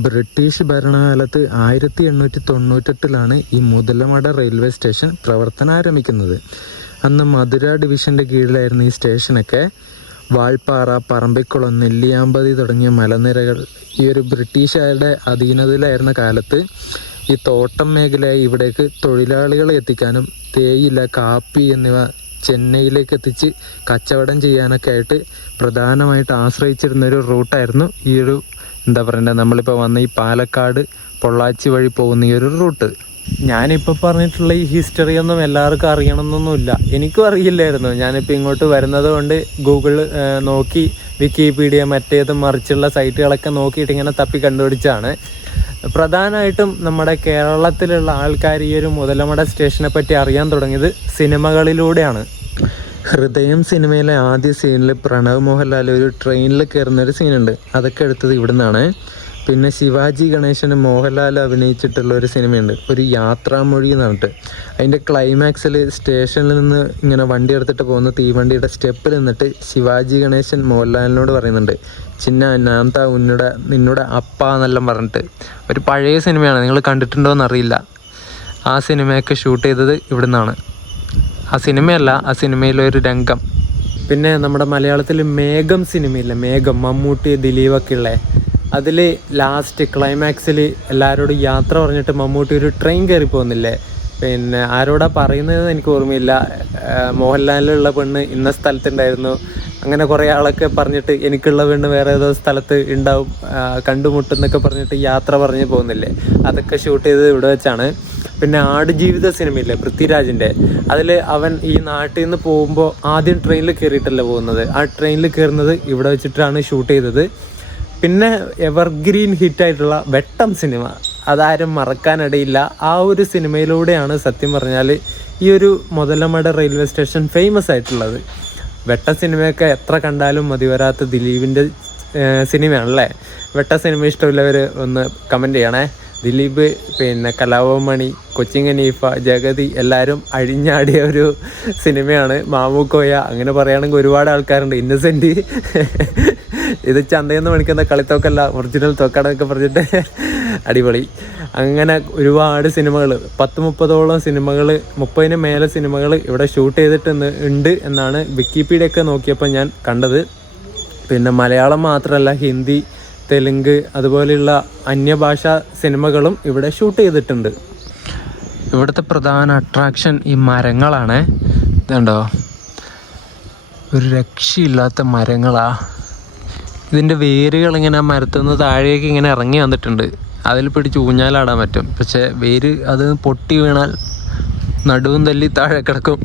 ബ്രിട്ടീഷ് ഭരണകാലത്ത് 1898 ഈ മുതലമട റെയിൽവേ സ്റ്റേഷൻ പ്രവർത്തനം ആരംഭിക്കുന്നത്. അന്ന് മധുര ഡിവിഷൻ്റെ കീഴിലായിരുന്നു ഈ സ്റ്റേഷനൊക്കെ. വാൾപ്പാറ, പറമ്പിക്കുളം, നെല്ലിയാമ്പതി തുടങ്ങിയ മലനിരകൾ ഈ ഒരു ബ്രിട്ടീഷുകാരുടെ അധീനതയിലായിരുന്ന കാലത്ത് ഈ തോട്ടം മേഖലയായി ഇവിടേക്ക് തൊഴിലാളികളെ എത്തിക്കാനും തേയില, കാപ്പി എന്നിവ ചെന്നൈയിലേക്ക് എത്തിച്ച് കച്ചവടം ചെയ്യാനൊക്കെ ആയിട്ട് പ്രധാനമായിട്ട് ആശ്രയിച്ചിരുന്നൊരു റൂട്ടായിരുന്നു ഈ ഒരു എന്താ പറയണ്ടേ, നമ്മളിപ്പോൾ വന്ന ഈ പാലക്കാട് പൊള്ളാച്ചി വഴി പോകുന്ന ഈ ഒരു റൂട്ട്. ഞാനിപ്പോൾ പറഞ്ഞിട്ടുള്ള ഈ ഹിസ്റ്ററി ഒന്നും എല്ലാവർക്കും അറിയണമെന്നൊന്നുമില്ല. എനിക്കും അറിയില്ലായിരുന്നു. ഞാനിപ്പോൾ ഇങ്ങോട്ട് വരുന്നത് കൊണ്ട് ഗൂഗിൾ നോക്കി വിക്കിപീഡിയ മറ്റേതും മറിച്ചുള്ള സൈറ്റുകളൊക്കെ നോക്കിയിട്ട് ഇങ്ങനെ തപ്പി കണ്ടുപിടിച്ചാണ്. പ്രധാനമായിട്ടും നമ്മുടെ കേരളത്തിലുള്ള ആൾക്കാർ ഈ ഒരു മുതലമട സ്റ്റേഷനെ പറ്റി അറിയാൻ തുടങ്ങിയത് സിനിമകളിലൂടെയാണ്. ഹൃദയം സിനിമയിലെ ആദ്യ സീനിൽ പ്രണവ് മോഹൻലാൽ ഒരു ട്രെയിനിൽ കയറുന്നൊരു സീനുണ്ട്. അതൊക്കെ എടുത്തത് ഇവിടെ നിന്നാണ്. പിന്നെ ശിവാജി ഗണേശന് മോഹൻലാൽ അഭിനയിച്ചിട്ടുള്ള ഒരു സിനിമയുണ്ട്, ഒരു യാത്രാമൊഴി എന്ന് പറഞ്ഞിട്ട്. അതിൻ്റെ ക്ലൈമാക്സിൽ സ്റ്റേഷനിൽ നിന്ന് ഇങ്ങനെ വണ്ടി എടുത്തിട്ട് പോകുന്ന തീവണ്ടിയുടെ സ്റ്റെപ്പിൽ നിന്നിട്ട് ശിവാജി ഗണേശൻ മോഹൻലാലിനോട് പറയുന്നുണ്ട്, ചിന്ന നാന്ത നിന്നോട് അപ്പ എന്നെല്ലാം പറഞ്ഞിട്ട്. ഒരു പഴയ സിനിമയാണ്, നിങ്ങൾ കണ്ടിട്ടുണ്ടോ എന്നറിയില്ല. ആ സിനിമയൊക്കെ ഷൂട്ട് ചെയ്തത് ഇവിടെ നിന്നാണ്. ആ സിനിമയല്ല, ആ സിനിമയിലൊരു രംഗം. പിന്നെ നമ്മുടെ മലയാളത്തിൽ മേഘം സിനിമയില്ലേ, മേഘം, മമ്മൂട്ടി ദിലീപൊക്കെ ഉള്ളേ, അതിൽ ലാസ്റ്റ് ക്ലൈമാക്സിൽ എല്ലാവരോടും യാത്ര പറഞ്ഞിട്ട് മമ്മൂട്ടി ഒരു ട്രെയിൻ കയറി പോകുന്നില്ലേ. പിന്നെ ആരോടാ പറയുന്നത് എനിക്ക് ഓർമ്മയില്ല. മോഹൻലാലിലുള്ള പെണ്ണ് ഇന്ന സ്ഥലത്തുണ്ടായിരുന്നു, അങ്ങനെ കുറേ ആളൊക്കെ പറഞ്ഞിട്ട് എനിക്കുള്ള പെണ്ണ് വേറെ ഏതോ സ്ഥലത്ത് ഉണ്ടാവും, കണ്ടുമുട്ടെന്നൊക്കെ പറഞ്ഞിട്ട് യാത്ര പറഞ്ഞ് പോകുന്നില്ലേ. അതൊക്കെ ഷൂട്ട് ചെയ്തത് ഇവിടെ വെച്ചാണ്. പിന്നെ ആടുജീവിത സിനിമയില്ലേ പൃഥ്വിരാജിൻ്റെ, അതിൽ അവൻ ഈ നാട്ടിൽ നിന്ന് പോകുമ്പോൾ ആദ്യം ട്രെയിനിൽ കയറിയിട്ടല്ല പോകുന്നത്. ആ ട്രെയിനിൽ കയറുന്നത് ഇവിടെ വെച്ചിട്ടാണ് ഷൂട്ട് ചെയ്തത്. പിന്നെ എവർഗ്രീൻ ഹിറ്റായിട്ടുള്ള വെട്ടം സിനിമ, അതാരും മറക്കാനിടയില്ല. ആ ഒരു സിനിമയിലൂടെയാണ് സത്യം പറഞ്ഞാൽ ഈ ഒരു മുതലമട റെയിൽവേ സ്റ്റേഷൻ ഫേമസ് ആയിട്ടുള്ളത്. വെട്ടം സിനിമയൊക്കെ എത്ര കണ്ടാലും മതി വരാത്ത ദിലീപിൻ്റെ സിനിമയാണല്ലേ. വെട്ട സിനിമ ഇഷ്ടമുള്ളവർ ഒന്ന് കമൻറ്റ് ചെയ്യണേ. ദിലീപ്, പിന്നെ കലാഭവൻ, കൊച്ചിൻ ഹനീഫ, ജഗതി എല്ലാവരും അഴിഞ്ഞാടിയ ഒരു സിനിമയാണ്. മാമുക്കോയ, അങ്ങനെ പറയുകയാണെങ്കിൽ ഒരുപാട് ആൾക്കാരുണ്ട്. ഇന്നസെൻറ്റ്, ഇത് ചന്തയിൽ നിന്ന് മേടിക്കുന്ന കളിത്തോക്കല്ല ഒറിജിനൽ തോക്കാടൊക്കെ പറഞ്ഞിട്ട് അടിപൊളി. അങ്ങനെ ഒരുപാട് സിനിമകൾ, 10-30ഓളം സിനിമകൾ, 30-ന് മേലെ സിനിമകൾ ഇവിടെ ഷൂട്ട് ചെയ്തിട്ടുണ്ട് എന്നാണ് വിക്കിപീഡിയൊക്കെ നോക്കിയപ്പോൾ ഞാൻ കണ്ടത്. പിന്നെ മലയാളം മാത്രമല്ല, ഹിന്ദി, തെലുങ്ക് അതുപോലെയുള്ള അന്യഭാഷാ സിനിമകളും ഇവിടെ ഷൂട്ട് ചെയ്തിട്ടുണ്ട്. ഇവിടുത്തെ പ്രധാന അട്രാക്ഷൻ ഈ മരങ്ങളാണ്. ഇതുണ്ടോ, ഒരു രക്ഷയില്ലാത്ത മരങ്ങളാ. ഇതിൻ്റെ വേരുകൾ ഇങ്ങനെ മരത്തിൽ നിന്ന് താഴേക്ക് ഇങ്ങനെ ഇറങ്ങി വന്നിട്ടുണ്ട്. അതിൽ പിടിച്ച് ഊഞ്ഞാലാടാൻ പറ്റും. പക്ഷേ വേര് അത് പൊട്ടി വീണാൽ നടുവും തല്ലി താഴെ കിടക്കും.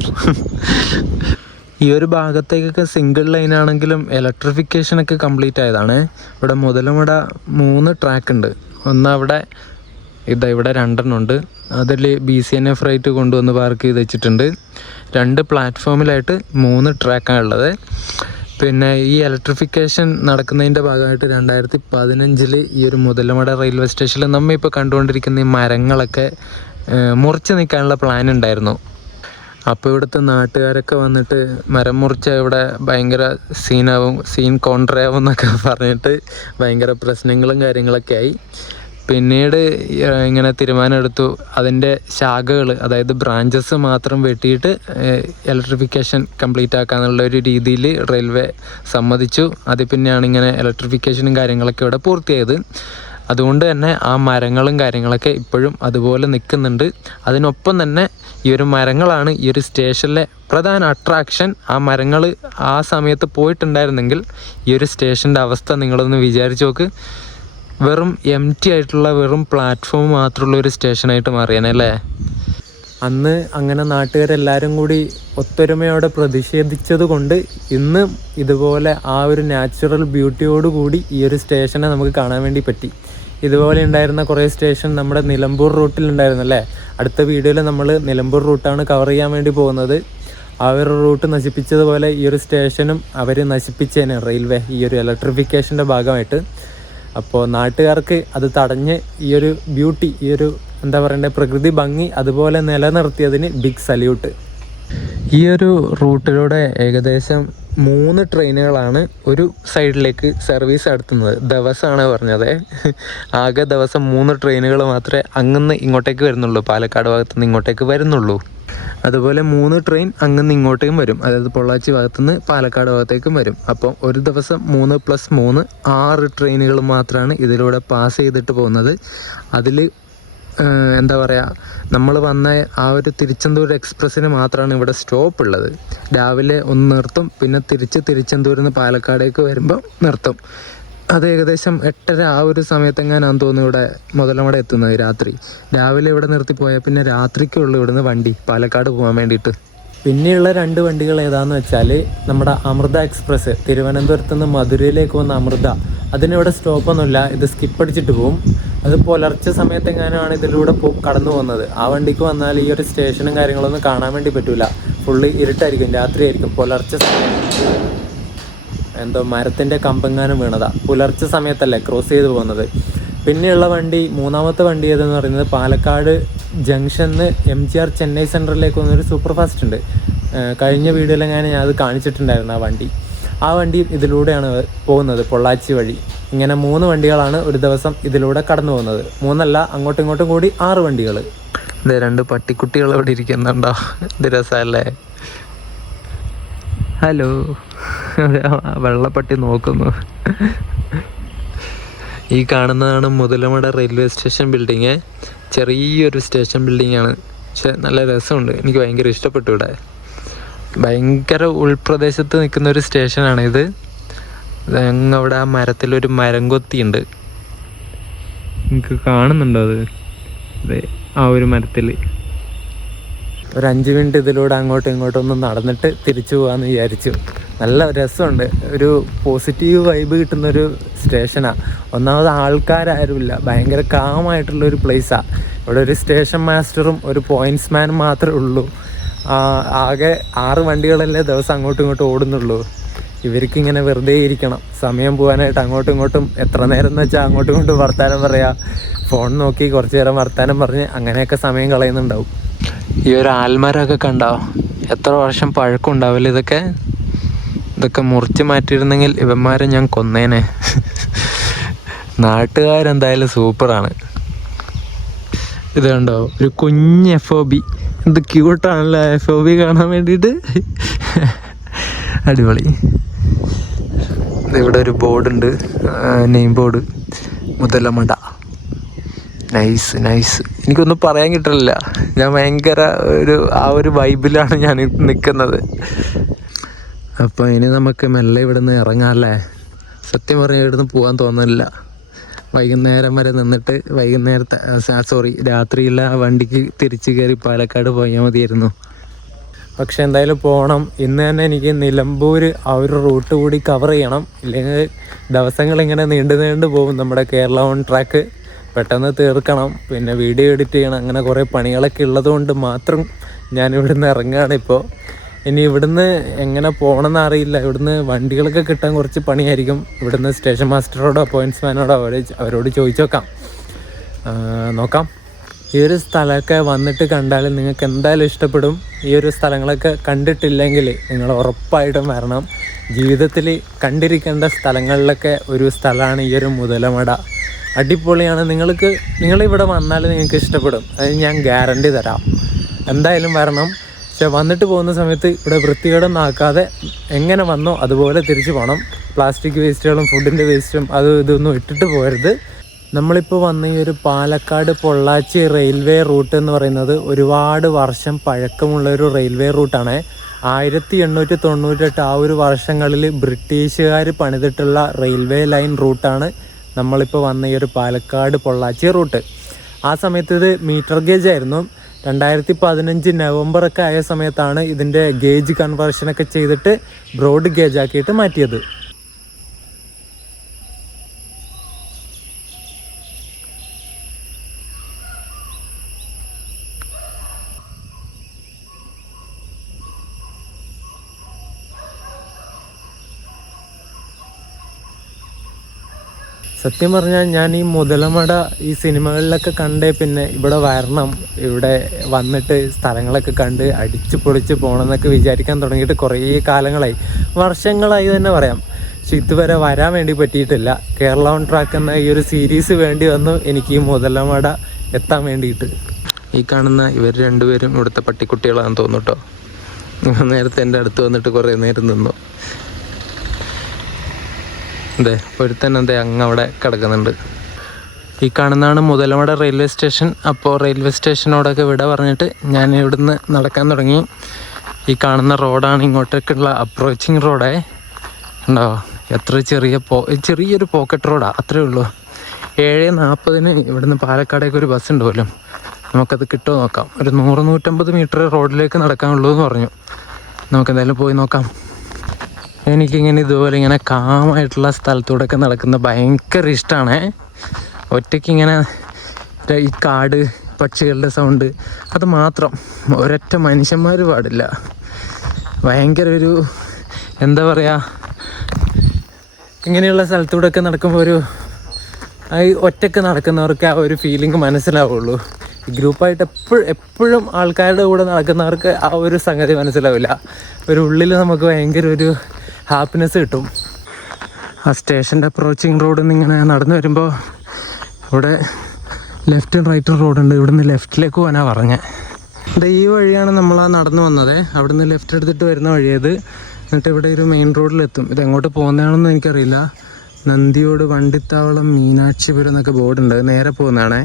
ഈ ഒരു ഭാഗത്തേക്കൊക്കെ സിംഗിൾ ലൈൻ ആണെങ്കിലും ഇലക്ട്രിഫിക്കേഷനൊക്കെ കംപ്ലീറ്റ് ആയതാണ്. ഇവിടെ മുതലമട 3 ട്രാക്ക് ഉണ്ട്. ഒന്ന് അവിടെ ഇവിടെ 2 ഉണ്ട്. അതിൽ BCNF ഫ്രൈറ്റ് കൊണ്ടുവന്ന് പാർക്ക് ചെയ്ത് വെച്ചിട്ടുണ്ട്. 2 പ്ലാറ്റ്ഫോമിലായിട്ട് 3 ട്രാക്കാണ് ഉള്ളത്. പിന്നെ ഈ ഇലക്ട്രിഫിക്കേഷൻ നടക്കുന്നതിൻ്റെ ഭാഗമായിട്ട് 2015 ഈ ഒരു മുതലമട റെയിൽവേ സ്റ്റേഷനിൽ നമ്മൾ ഇപ്പോൾ കണ്ടുകൊണ്ടിരിക്കുന്ന ഈ മരങ്ങളൊക്കെ മുറിച്ച് നിൽക്കാനുള്ള പ്ലാൻ ഉണ്ടായിരുന്നു. അപ്പോൾ ഇവിടുത്തെ നാട്ടുകാരൊക്കെ വന്നിട്ട് മരം മുറിച്ച ഇവിടെ ഭയങ്കര സീൻ കോൺട്രയാവും എന്നൊക്കെ പറഞ്ഞിട്ട് ഭയങ്കര പ്രശ്നങ്ങളും കാര്യങ്ങളൊക്കെ ആയി. പിന്നീട് ഇങ്ങനെ തീരുമാനമെടുത്തു അതിൻ്റെ ശാഖകൾ, അതായത് ബ്രാഞ്ചസ് മാത്രം വെട്ടിയിട്ട് ഇലക്ട്രിഫിക്കേഷൻ കംപ്ലീറ്റ് ആക്കാന്നുള്ള ഒരു രീതിയിൽ റെയിൽവേ സമ്മതിച്ചു. അതിൽ പിന്നെയാണ് ഇങ്ങനെ ഇലക്ട്രിഫിക്കേഷനും കാര്യങ്ങളൊക്കെ ഇവിടെ പൂർത്തിയായത്. അതുകൊണ്ട് തന്നെ ആ മരങ്ങളും കാര്യങ്ങളൊക്കെ ഇപ്പോഴും അതുപോലെ നിൽക്കുന്നുണ്ട്. അതിനൊപ്പം തന്നെ ഈ ഒരു മരങ്ങളാണ് ഈ ഒരു സ്റ്റേഷനിലെ പ്രധാന അട്രാക്ഷൻ. ആ മരങ്ങൾ ആ സമയത്ത് പോയിട്ടുണ്ടായിരുന്നെങ്കിൽ ഈ ഒരു സ്റ്റേഷൻ്റെ അവസ്ഥ നിങ്ങളൊന്ന് വിചാരിച്ച് നോക്ക്. വെറും എംപ്റ്റി ആയിട്ടുള്ള വെറും പ്ലാറ്റ്ഫോം മാത്രമുള്ള ഒരു സ്റ്റേഷനായിട്ട് മാറിയാനല്ലേ. അന്ന് അങ്ങനെ നാട്ടുകാരെല്ലാവരും കൂടി ഒത്തൊരുമയോടെ പ്രതിഷേധിച്ചത് കൊണ്ട് ഇന്ന് ഇതുപോലെ ആ ഒരു നാച്ചുറൽ ബ്യൂട്ടിയോടുകൂടി ഈ ഒരു സ്റ്റേഷനെ നമുക്ക് കാണാൻ വേണ്ടി പറ്റി. ഇതുപോലെ ഉണ്ടായിരുന്ന കുറേ സ്റ്റേഷൻ നമ്മുടെ നിലമ്പൂർ റൂട്ടിലുണ്ടായിരുന്നല്ലേ. അടുത്ത വീഡിയോയിൽ നമ്മൾ നിലമ്പൂർ റൂട്ടാണ് കവർ ചെയ്യാൻ വേണ്ടി പോകുന്നത്. ആ ഒരു റൂട്ട് നശിപ്പിച്ചതുപോലെ ഈ ഒരു സ്റ്റേഷനും അവർ നശിപ്പിച്ചേനെ റെയിൽവേ ഈ ഒരു ഇലക്ട്രിഫിക്കേഷൻ്റെ ഭാഗമായിട്ട്. അപ്പോൾ നാട്ടുകാർക്ക് അത് തടഞ്ഞ് ഈ ഒരു ബ്യൂട്ടി, ഈ ഒരു എന്താ പറയണ്ടേ പ്രകൃതി ഭംഗി അതുപോലെ നിലനിർത്തിയതിന് ബിഗ് സല്യൂട്ട്. ഈ ഒരു റൂട്ടിലൂടെ ഏകദേശം 3 ട്രെയിനുകളാണ് ഒരു സൈഡിലേക്ക് സർവീസ് നടത്തുന്നത്. ദിവസമാണ് പറഞ്ഞത്. ആകെ ദിവസം 3 ട്രെയിനുകൾ മാത്രമേ അങ്ങന്ന് ഇങ്ങോട്ടേക്ക് വരുന്നുള്ളൂ, പാലക്കാട് ഭാഗത്തുനിന്ന് ഇങ്ങോട്ടേക്ക് വരുന്നുള്ളൂ. അതുപോലെ 3 ട്രെയിൻ അങ്ങന്ന് ഇങ്ങോട്ടേക്കും വരും, അതായത് പൊള്ളാച്ചി ഭാഗത്തുനിന്ന് പാലക്കാട് ഭാഗത്തേക്കും വരും. അപ്പം ഒരു ദിവസം 3 + 3 6 ട്രെയിനുകൾ മാത്രമാണ് ഇതിലൂടെ പാസ് ചെയ്തിട്ട് പോകുന്നത്. അതിൽ എന്താ പറയുക, നമ്മൾ വന്ന ആ ഒരു തിരുച്ചെന്തൂർ എക്സ്പ്രസ്സിന് മാത്രമാണ് ഇവിടെ സ്റ്റോപ്പ് ഉള്ളത്. രാവിലെ ഒന്ന് നിർത്തും, പിന്നെ തിരുച്ചെന്തൂരിൽ നിന്ന് പാലക്കാടേക്ക് വരുമ്പോൾ നിർത്തും. അത് ഏകദേശം 8:30 ആ ഒരു സമയത്തെങ്ങാനാന്ന് തോന്നുന്നു ഇവിടെ മുതലമട എത്തുന്നത്. രാവിലെ ഇവിടെ നിർത്തിപ്പോയാൽ പിന്നെ രാത്രിക്കുള്ളൂ ഇവിടുന്ന് വണ്ടി പാലക്കാട് പോകാൻ വേണ്ടിയിട്ട്. പിന്നെയുള്ള 2 വണ്ടികൾ ഏതാന്ന് വെച്ചാൽ നമ്മുടെ അമൃത എക്സ്പ്രസ്, തിരുവനന്തപുരത്ത് നിന്ന് മധുരയിലേക്ക് പോകുന്ന അമൃത. അതിനിവിടെ സ്റ്റോപ്പൊന്നുമില്ല, ഇത് സ്കിപ്പ് അടിച്ചിട്ട് പോകും. അത് പുലർച്ചെ സമയത്തെങ്ങാനാണ് ഇതിലൂടെ കടന്നു പോകുന്നത്. ആ വണ്ടിക്ക് വന്നാൽ ഈ ഒരു സ്റ്റേഷനും കാര്യങ്ങളൊന്നും കാണാൻ വേണ്ടി പറ്റില്ല. ഫുള്ള് ഇരുട്ടായിരിക്കും, രാത്രിയായിരിക്കും. പുലർച്ചെ എന്തോ മരത്തിൻ്റെ കമ്പെങ്ങാനും വീണതാ. പുലർച്ചെ സമയത്തല്ലേ ക്രോസ് ചെയ്ത് പോകുന്നത്. പിന്നെയുള്ള വണ്ടി, 3ാമത്തെ വണ്ടി ഏതെന്ന് പറയുന്നത് പാലക്കാട് ജംഗ്ഷനിൽ MGR ചെന്നൈ സെൻട്രലിലേക്ക് പോകുന്നൊരു സൂപ്പർ ഫാസ്റ്റ് ഉണ്ട്. കഴിഞ്ഞ വീഡിയോയിലെങ്ങാനും ഞാൻ അത് കാണിച്ചിട്ടുണ്ടായിരുന്നു ആ വണ്ടി ഇതിലൂടെയാണ് പോകുന്നത്, പൊള്ളാച്ചി വഴി. ഇങ്ങനെ 3 വണ്ടികളാണ് ഒരു ദിവസം ഇതിലൂടെ കടന്നു പോകുന്നത്. 3 അല്ല, അങ്ങോട്ടും ഇങ്ങോട്ടും കൂടി 6 വണ്ടികൾ. ഇതേ 2 പട്ടിക്കുട്ടികൾ ഇവിടെ ഇരിക്കുന്നുണ്ടോ, ഇത് രസമല്ലേ. ഹലോ, വെള്ളപ്പട്ടി നോക്കുന്നു. ഈ കാണുന്നതാണ് മുതലമട റെയിൽവേ സ്റ്റേഷൻ ബിൽഡിങ്. ചെറിയൊരു സ്റ്റേഷൻ ബിൽഡിങ്ങാണ്, പക്ഷെ നല്ല രസമുണ്ട്. എനിക്ക് ഭയങ്കര ഇഷ്ടപ്പെട്ടു. ഇവിടെ ഭയങ്കര ഉൾപ്രദേശത്ത് നിൽക്കുന്ന ഒരു സ്റ്റേഷനാണിത്. അവിടെ ആ മരത്തിലൊരു മരംകൊത്തിയുണ്ട്, നിങ്ങൾക്ക് കാണുന്നുണ്ടോ അത്? അതെ, ആ ഒരു മരത്തിൽ. ഒരു 5 മിനിറ്റ് ഇതിലൂടെ അങ്ങോട്ടും ഇങ്ങോട്ടും ഒന്ന് നടന്നിട്ട് തിരിച്ചു പോകാമെന്ന് വിചാരിച്ചു. നല്ല രസമുണ്ട്, ഒരു പോസിറ്റീവ് വൈബ് കിട്ടുന്നൊരു സ്റ്റേഷനാണ്. ഒന്നാമത് ആൾക്കാരാരുമില്ല, ഭയങ്കര കാമായിട്ടുള്ളൊരു പ്ലേസാണ്. ഇവിടെ ഒരു സ്റ്റേഷൻ മാസ്റ്ററും ഒരു പോയിൻറ്റ്സ്മാനും മാത്രമേ ഉള്ളൂ. ആകെ 6 വണ്ടികളല്ലേ ദിവസം അങ്ങോട്ടും ഇങ്ങോട്ടും ഓടുന്നുള്ളൂ. ഇവർക്കിങ്ങനെ വെറുതെ ഇരിക്കണം, സമയം പോകാനായിട്ട് അങ്ങോട്ടും ഇങ്ങോട്ടും എത്ര നേരം എന്ന് വെച്ചാൽ അങ്ങോട്ടും ഇങ്ങോട്ടും വർത്താനം പറയുക, ഫോൺ നോക്കി കുറച്ച് നേരം വർത്താനം പറഞ്ഞ് അങ്ങനെയൊക്കെ സമയം കളയുന്നുണ്ടാവും. ഈ ഒരു ആൽമരമൊക്കെ കണ്ടോ, എത്ര വർഷം പഴക്കം ഉണ്ടാവില്ല ഇതൊക്കെ മുറിച്ച് മാറ്റിയിരുന്നെങ്കിൽ ഇവന്മാരെ ഞാൻ കൊന്നേനെ. നാട്ടുകാരെന്തായാലും സൂപ്പറാണ്. ഇത് കണ്ടോ, ഒരു കുഞ്ഞ് FOB. ഇത് ക്യൂട്ടാണല്ലോ FOB കാണാൻ വേണ്ടിയിട്ട്. അടിപൊളി. ഇവിടെ ഒരു ബോർഡുണ്ട്, നെയിം ബോർഡ്, മുതലമട. നൈസ്. എനിക്കൊന്നും പറയാൻ കിട്ടില്ല, ഞാൻ ഭയങ്കര ആ ഒരു വൈബിലാണ് ഞാൻ നിൽക്കുന്നത്. അപ്പോൾ ഇനി നമുക്ക് മെല്ലെ ഇവിടുന്ന് ഇറങ്ങാമല്ലേ. സത്യം പറഞ്ഞാൽ ഇവിടുന്ന് പോകാൻ തോന്നുന്നില്ല. വൈകുന്നേരം വരെ നിന്നിട്ട് രാത്രിയില്ല വണ്ടിക്ക് തിരിച്ച് കയറി പാലക്കാട് പോയാൽ മതിയായിരുന്നു. പക്ഷെ എന്തായാലും പോകണം. ഇന്ന് തന്നെ എനിക്ക് നിലമ്പൂർ ആ ഒരു റൂട്ട് കൂടി കവർ ചെയ്യണം. ഇല്ലെങ്കിൽ ദിവസങ്ങളിങ്ങനെ നീണ്ടു പോകും. നമ്മുടെ കേരള ഓൺ ട്രാക്ക് പെട്ടെന്ന് തീർക്കണം, പിന്നെ വീഡിയോ എഡിറ്റ് ചെയ്യണം, അങ്ങനെ കുറേ പണികളൊക്കെ ഉള്ളത് കൊണ്ട് മാത്രം ഞാൻ ഇവിടുന്ന് ഇറങ്ങുകയാണ് ഇപ്പോൾ. ഇനി ഇവിടുന്ന് എങ്ങനെ പോകണമെന്ന് അറിയില്ല. ഇവിടുന്ന് വണ്ടികളൊക്കെ കിട്ടാൻ കുറച്ച് പണിയായിരിക്കും. ഇവിടുന്ന് സ്റ്റേഷൻ മാസ്റ്ററോടോ പോയിൻറ്റ്സ്മാനോടോ അവരോട് നോക്കാം. ഈ ഒരു സ്ഥലമൊക്കെ വന്നിട്ട് കണ്ടാൽ നിങ്ങൾക്ക് എന്തായാലും ഇഷ്ടപ്പെടും. ഈ ഒരു സ്ഥലങ്ങളൊക്കെ കണ്ടിട്ടില്ലെങ്കിൽ നിങ്ങൾ ഉറപ്പായിട്ടും വരണം. ജീവിതത്തിൽ കണ്ടിരിക്കേണ്ട സ്ഥലങ്ങളിലൊക്കെ ഒരു സ്ഥലമാണ് ഈ ഒരു മുതലമട. അടിപൊളിയാണ്. നിങ്ങളിവിടെ വന്നാൽ നിങ്ങൾക്ക് ഇഷ്ടപ്പെടും, അത് ഞാൻ ഗ്യാരണ്ടി തരാം. എന്തായാലും വരണം. പക്ഷെ വന്നിട്ട് പോകുന്ന സമയത്ത് ഇവിടെ വൃത്തികേടൊന്നും ആക്കാതെ എങ്ങനെ വന്നോ അതുപോലെ തിരിച്ചു പോകണം. പ്ലാസ്റ്റിക് വേസ്റ്റുകളും ഫുഡിൻ്റെ വേസ്റ്റും ഇതൊന്നും ഇട്ടിട്ട് പോകരുത്. നമ്മളിപ്പോൾ വന്ന ഈ ഒരു പാലക്കാട് പൊള്ളാച്ചി റെയിൽവേ റൂട്ട് എന്ന് പറയുന്നത് ഒരുപാട് വർഷം പഴക്കമുള്ളൊരു റെയിൽവേ റൂട്ടാണ്. 1898 ആ ഒരു വർഷങ്ങളിൽ ബ്രിട്ടീഷുകാർ പണിതിട്ടുള്ള റെയിൽവേ ലൈൻ റൂട്ടാണ് നമ്മളിപ്പോൾ വന്ന ഈ ഒരു പാലക്കാട് പൊള്ളാച്ചി റൂട്ട്. ആ സമയത്ത് ഇത് മീറ്റർ ഗേജ് ആയിരുന്നു. 2015 നവംബറൊക്കെ ആയ സമയത്താണ് ഇതിൻ്റെ ഗേജ് കൺവേർഷനൊക്കെ ചെയ്തിട്ട് ബ്രോഡ് ഗേജ് ആക്കിയിട്ട് മാറ്റിയത്. സത്യം പറഞ്ഞാൽ ഞാൻ ഈ മുതലമട ഈ സിനിമകളിലൊക്കെ കണ്ടേ പിന്നെ ഇവിടെ വരണം, ഇവിടെ വന്നിട്ട് സ്ഥലങ്ങളൊക്കെ കണ്ട് അടിച്ച് പൊളിച്ച് പോകണമെന്നൊക്കെ വിചാരിക്കാൻ തുടങ്ങിയിട്ട് കുറേ കാലങ്ങളായി, വർഷങ്ങളായി തന്നെ പറയാം. പക്ഷെ ഇതുവരെ വരാൻ വേണ്ടി പറ്റിയിട്ടില്ല. കേരള ഓൺ ട്രാക്ക് എന്ന ഈ ഒരു സീരീസ് വേണ്ടി വന്നു എനിക്ക് ഈ മുതലമട എത്താൻ വേണ്ടിയിട്ട്. ഈ കാണുന്ന ഇവർ രണ്ടുപേരും ഇവിടുത്തെ പട്ടിക്കുട്ടികളാണെന്ന് തോന്നുന്നു കേട്ടോ. നേരത്തെ എൻ്റെ അടുത്ത് വന്നിട്ട് കുറേ നേരം നിന്നു. ഒരുത്തൻ അങ്ങ് അവിടെ കിടക്കുന്നുണ്ട്. ഈ കാണുന്നതാണ് മുതലമട റെയിൽവേ സ്റ്റേഷൻ. അപ്പോൾ റെയിൽവേ സ്റ്റേഷനോടൊക്കെ വിട പറഞ്ഞിട്ട് ഞാൻ ഇവിടുന്ന് നടക്കാൻ തുടങ്ങി. ഈ കാണുന്ന റോഡാണ് ഇങ്ങോട്ടേക്കുള്ള അപ്രോച്ചിങ് റോഡേ. ഉണ്ടോ, എത്ര ചെറിയൊരു പോക്കറ്റ് റോഡാണ്, അത്രേ ഉള്ളൂ. 7:40 ഇവിടുന്ന് പാലക്കാടേക്ക് ഒരു ബസ് ഉണ്ട് പോലും. നമുക്കത് കിട്ടുമോ നോക്കാം. ഒരു 100-150 മീറ്റർ റോഡിലേക്ക് നടക്കാനുള്ളൂ എന്ന് പറഞ്ഞു. നമുക്കെന്തായാലും പോയി നോക്കാം. എനിക്കിങ്ങനെ ഇതുപോലെ ഇങ്ങനെ കാമായിട്ടുള്ള സ്ഥലത്തൂടെയൊക്കെ നടക്കുന്ന ഭയങ്കര ഇഷ്ടമാണ്. ഒറ്റയ്ക്കിങ്ങനെ ഈ കാട്, പക്ഷികളുടെ സൗണ്ട്, അത് മാത്രം, ഒരൊറ്റ മനുഷ്യന്മാർ പാടില്ല. ഭയങ്കര ഒരു എന്താ പറയുക, ഇങ്ങനെയുള്ള സ്ഥലത്തൂടെയൊക്കെ നടക്കുമ്പോൾ ഒറ്റയ്ക്ക് നടക്കുന്നവർക്ക് ആ ഒരു ഫീലിംഗ് മനസ്സിലാവുള്ളൂ. ഗ്രൂപ്പായിട്ട് എപ്പോഴും ആൾക്കാരുടെ കൂടെ നടക്കുന്നവർക്ക് ആ ഒരു സംഗതി മനസ്സിലാവില്ല. ഒരു ഉള്ളിൽ നമുക്ക് ഭയങ്കര ഒരു ഹാപ്പിനെസ് കിട്ടും. ആ സ്റ്റേഷൻ്റെ അപ്രോച്ചിങ് റോഡിൽ നിന്ന് ഇങ്ങനെ നടന്നു വരുമ്പോൾ ഇവിടെ ലെഫ്റ്റും റൈറ്റും റോഡുണ്ട്. ഇവിടുന്ന് ലെഫ്റ്റിലേക്ക് പോകാനാണ് പറഞ്ഞത്. ഈ വഴിയാണ് നമ്മൾ നടന്നു വന്നത്. അവിടുന്ന് ലെഫ്റ്റ് എടുത്തിട്ട് വരുന്ന വഴിയത്. എന്നിട്ട് ഇവിടെ ഒരു മെയിൻ റോഡിലെത്തും. ഇത് എങ്ങോട്ട് പോകുന്നതാണെന്ന് എനിക്കറിയില്ല. നന്ദിയോട്, വണ്ടിത്താവളം, മീനാക്ഷിപുരം എന്നൊക്കെ ബോർഡുണ്ട്. നേരെ പോകുന്നതാണേ.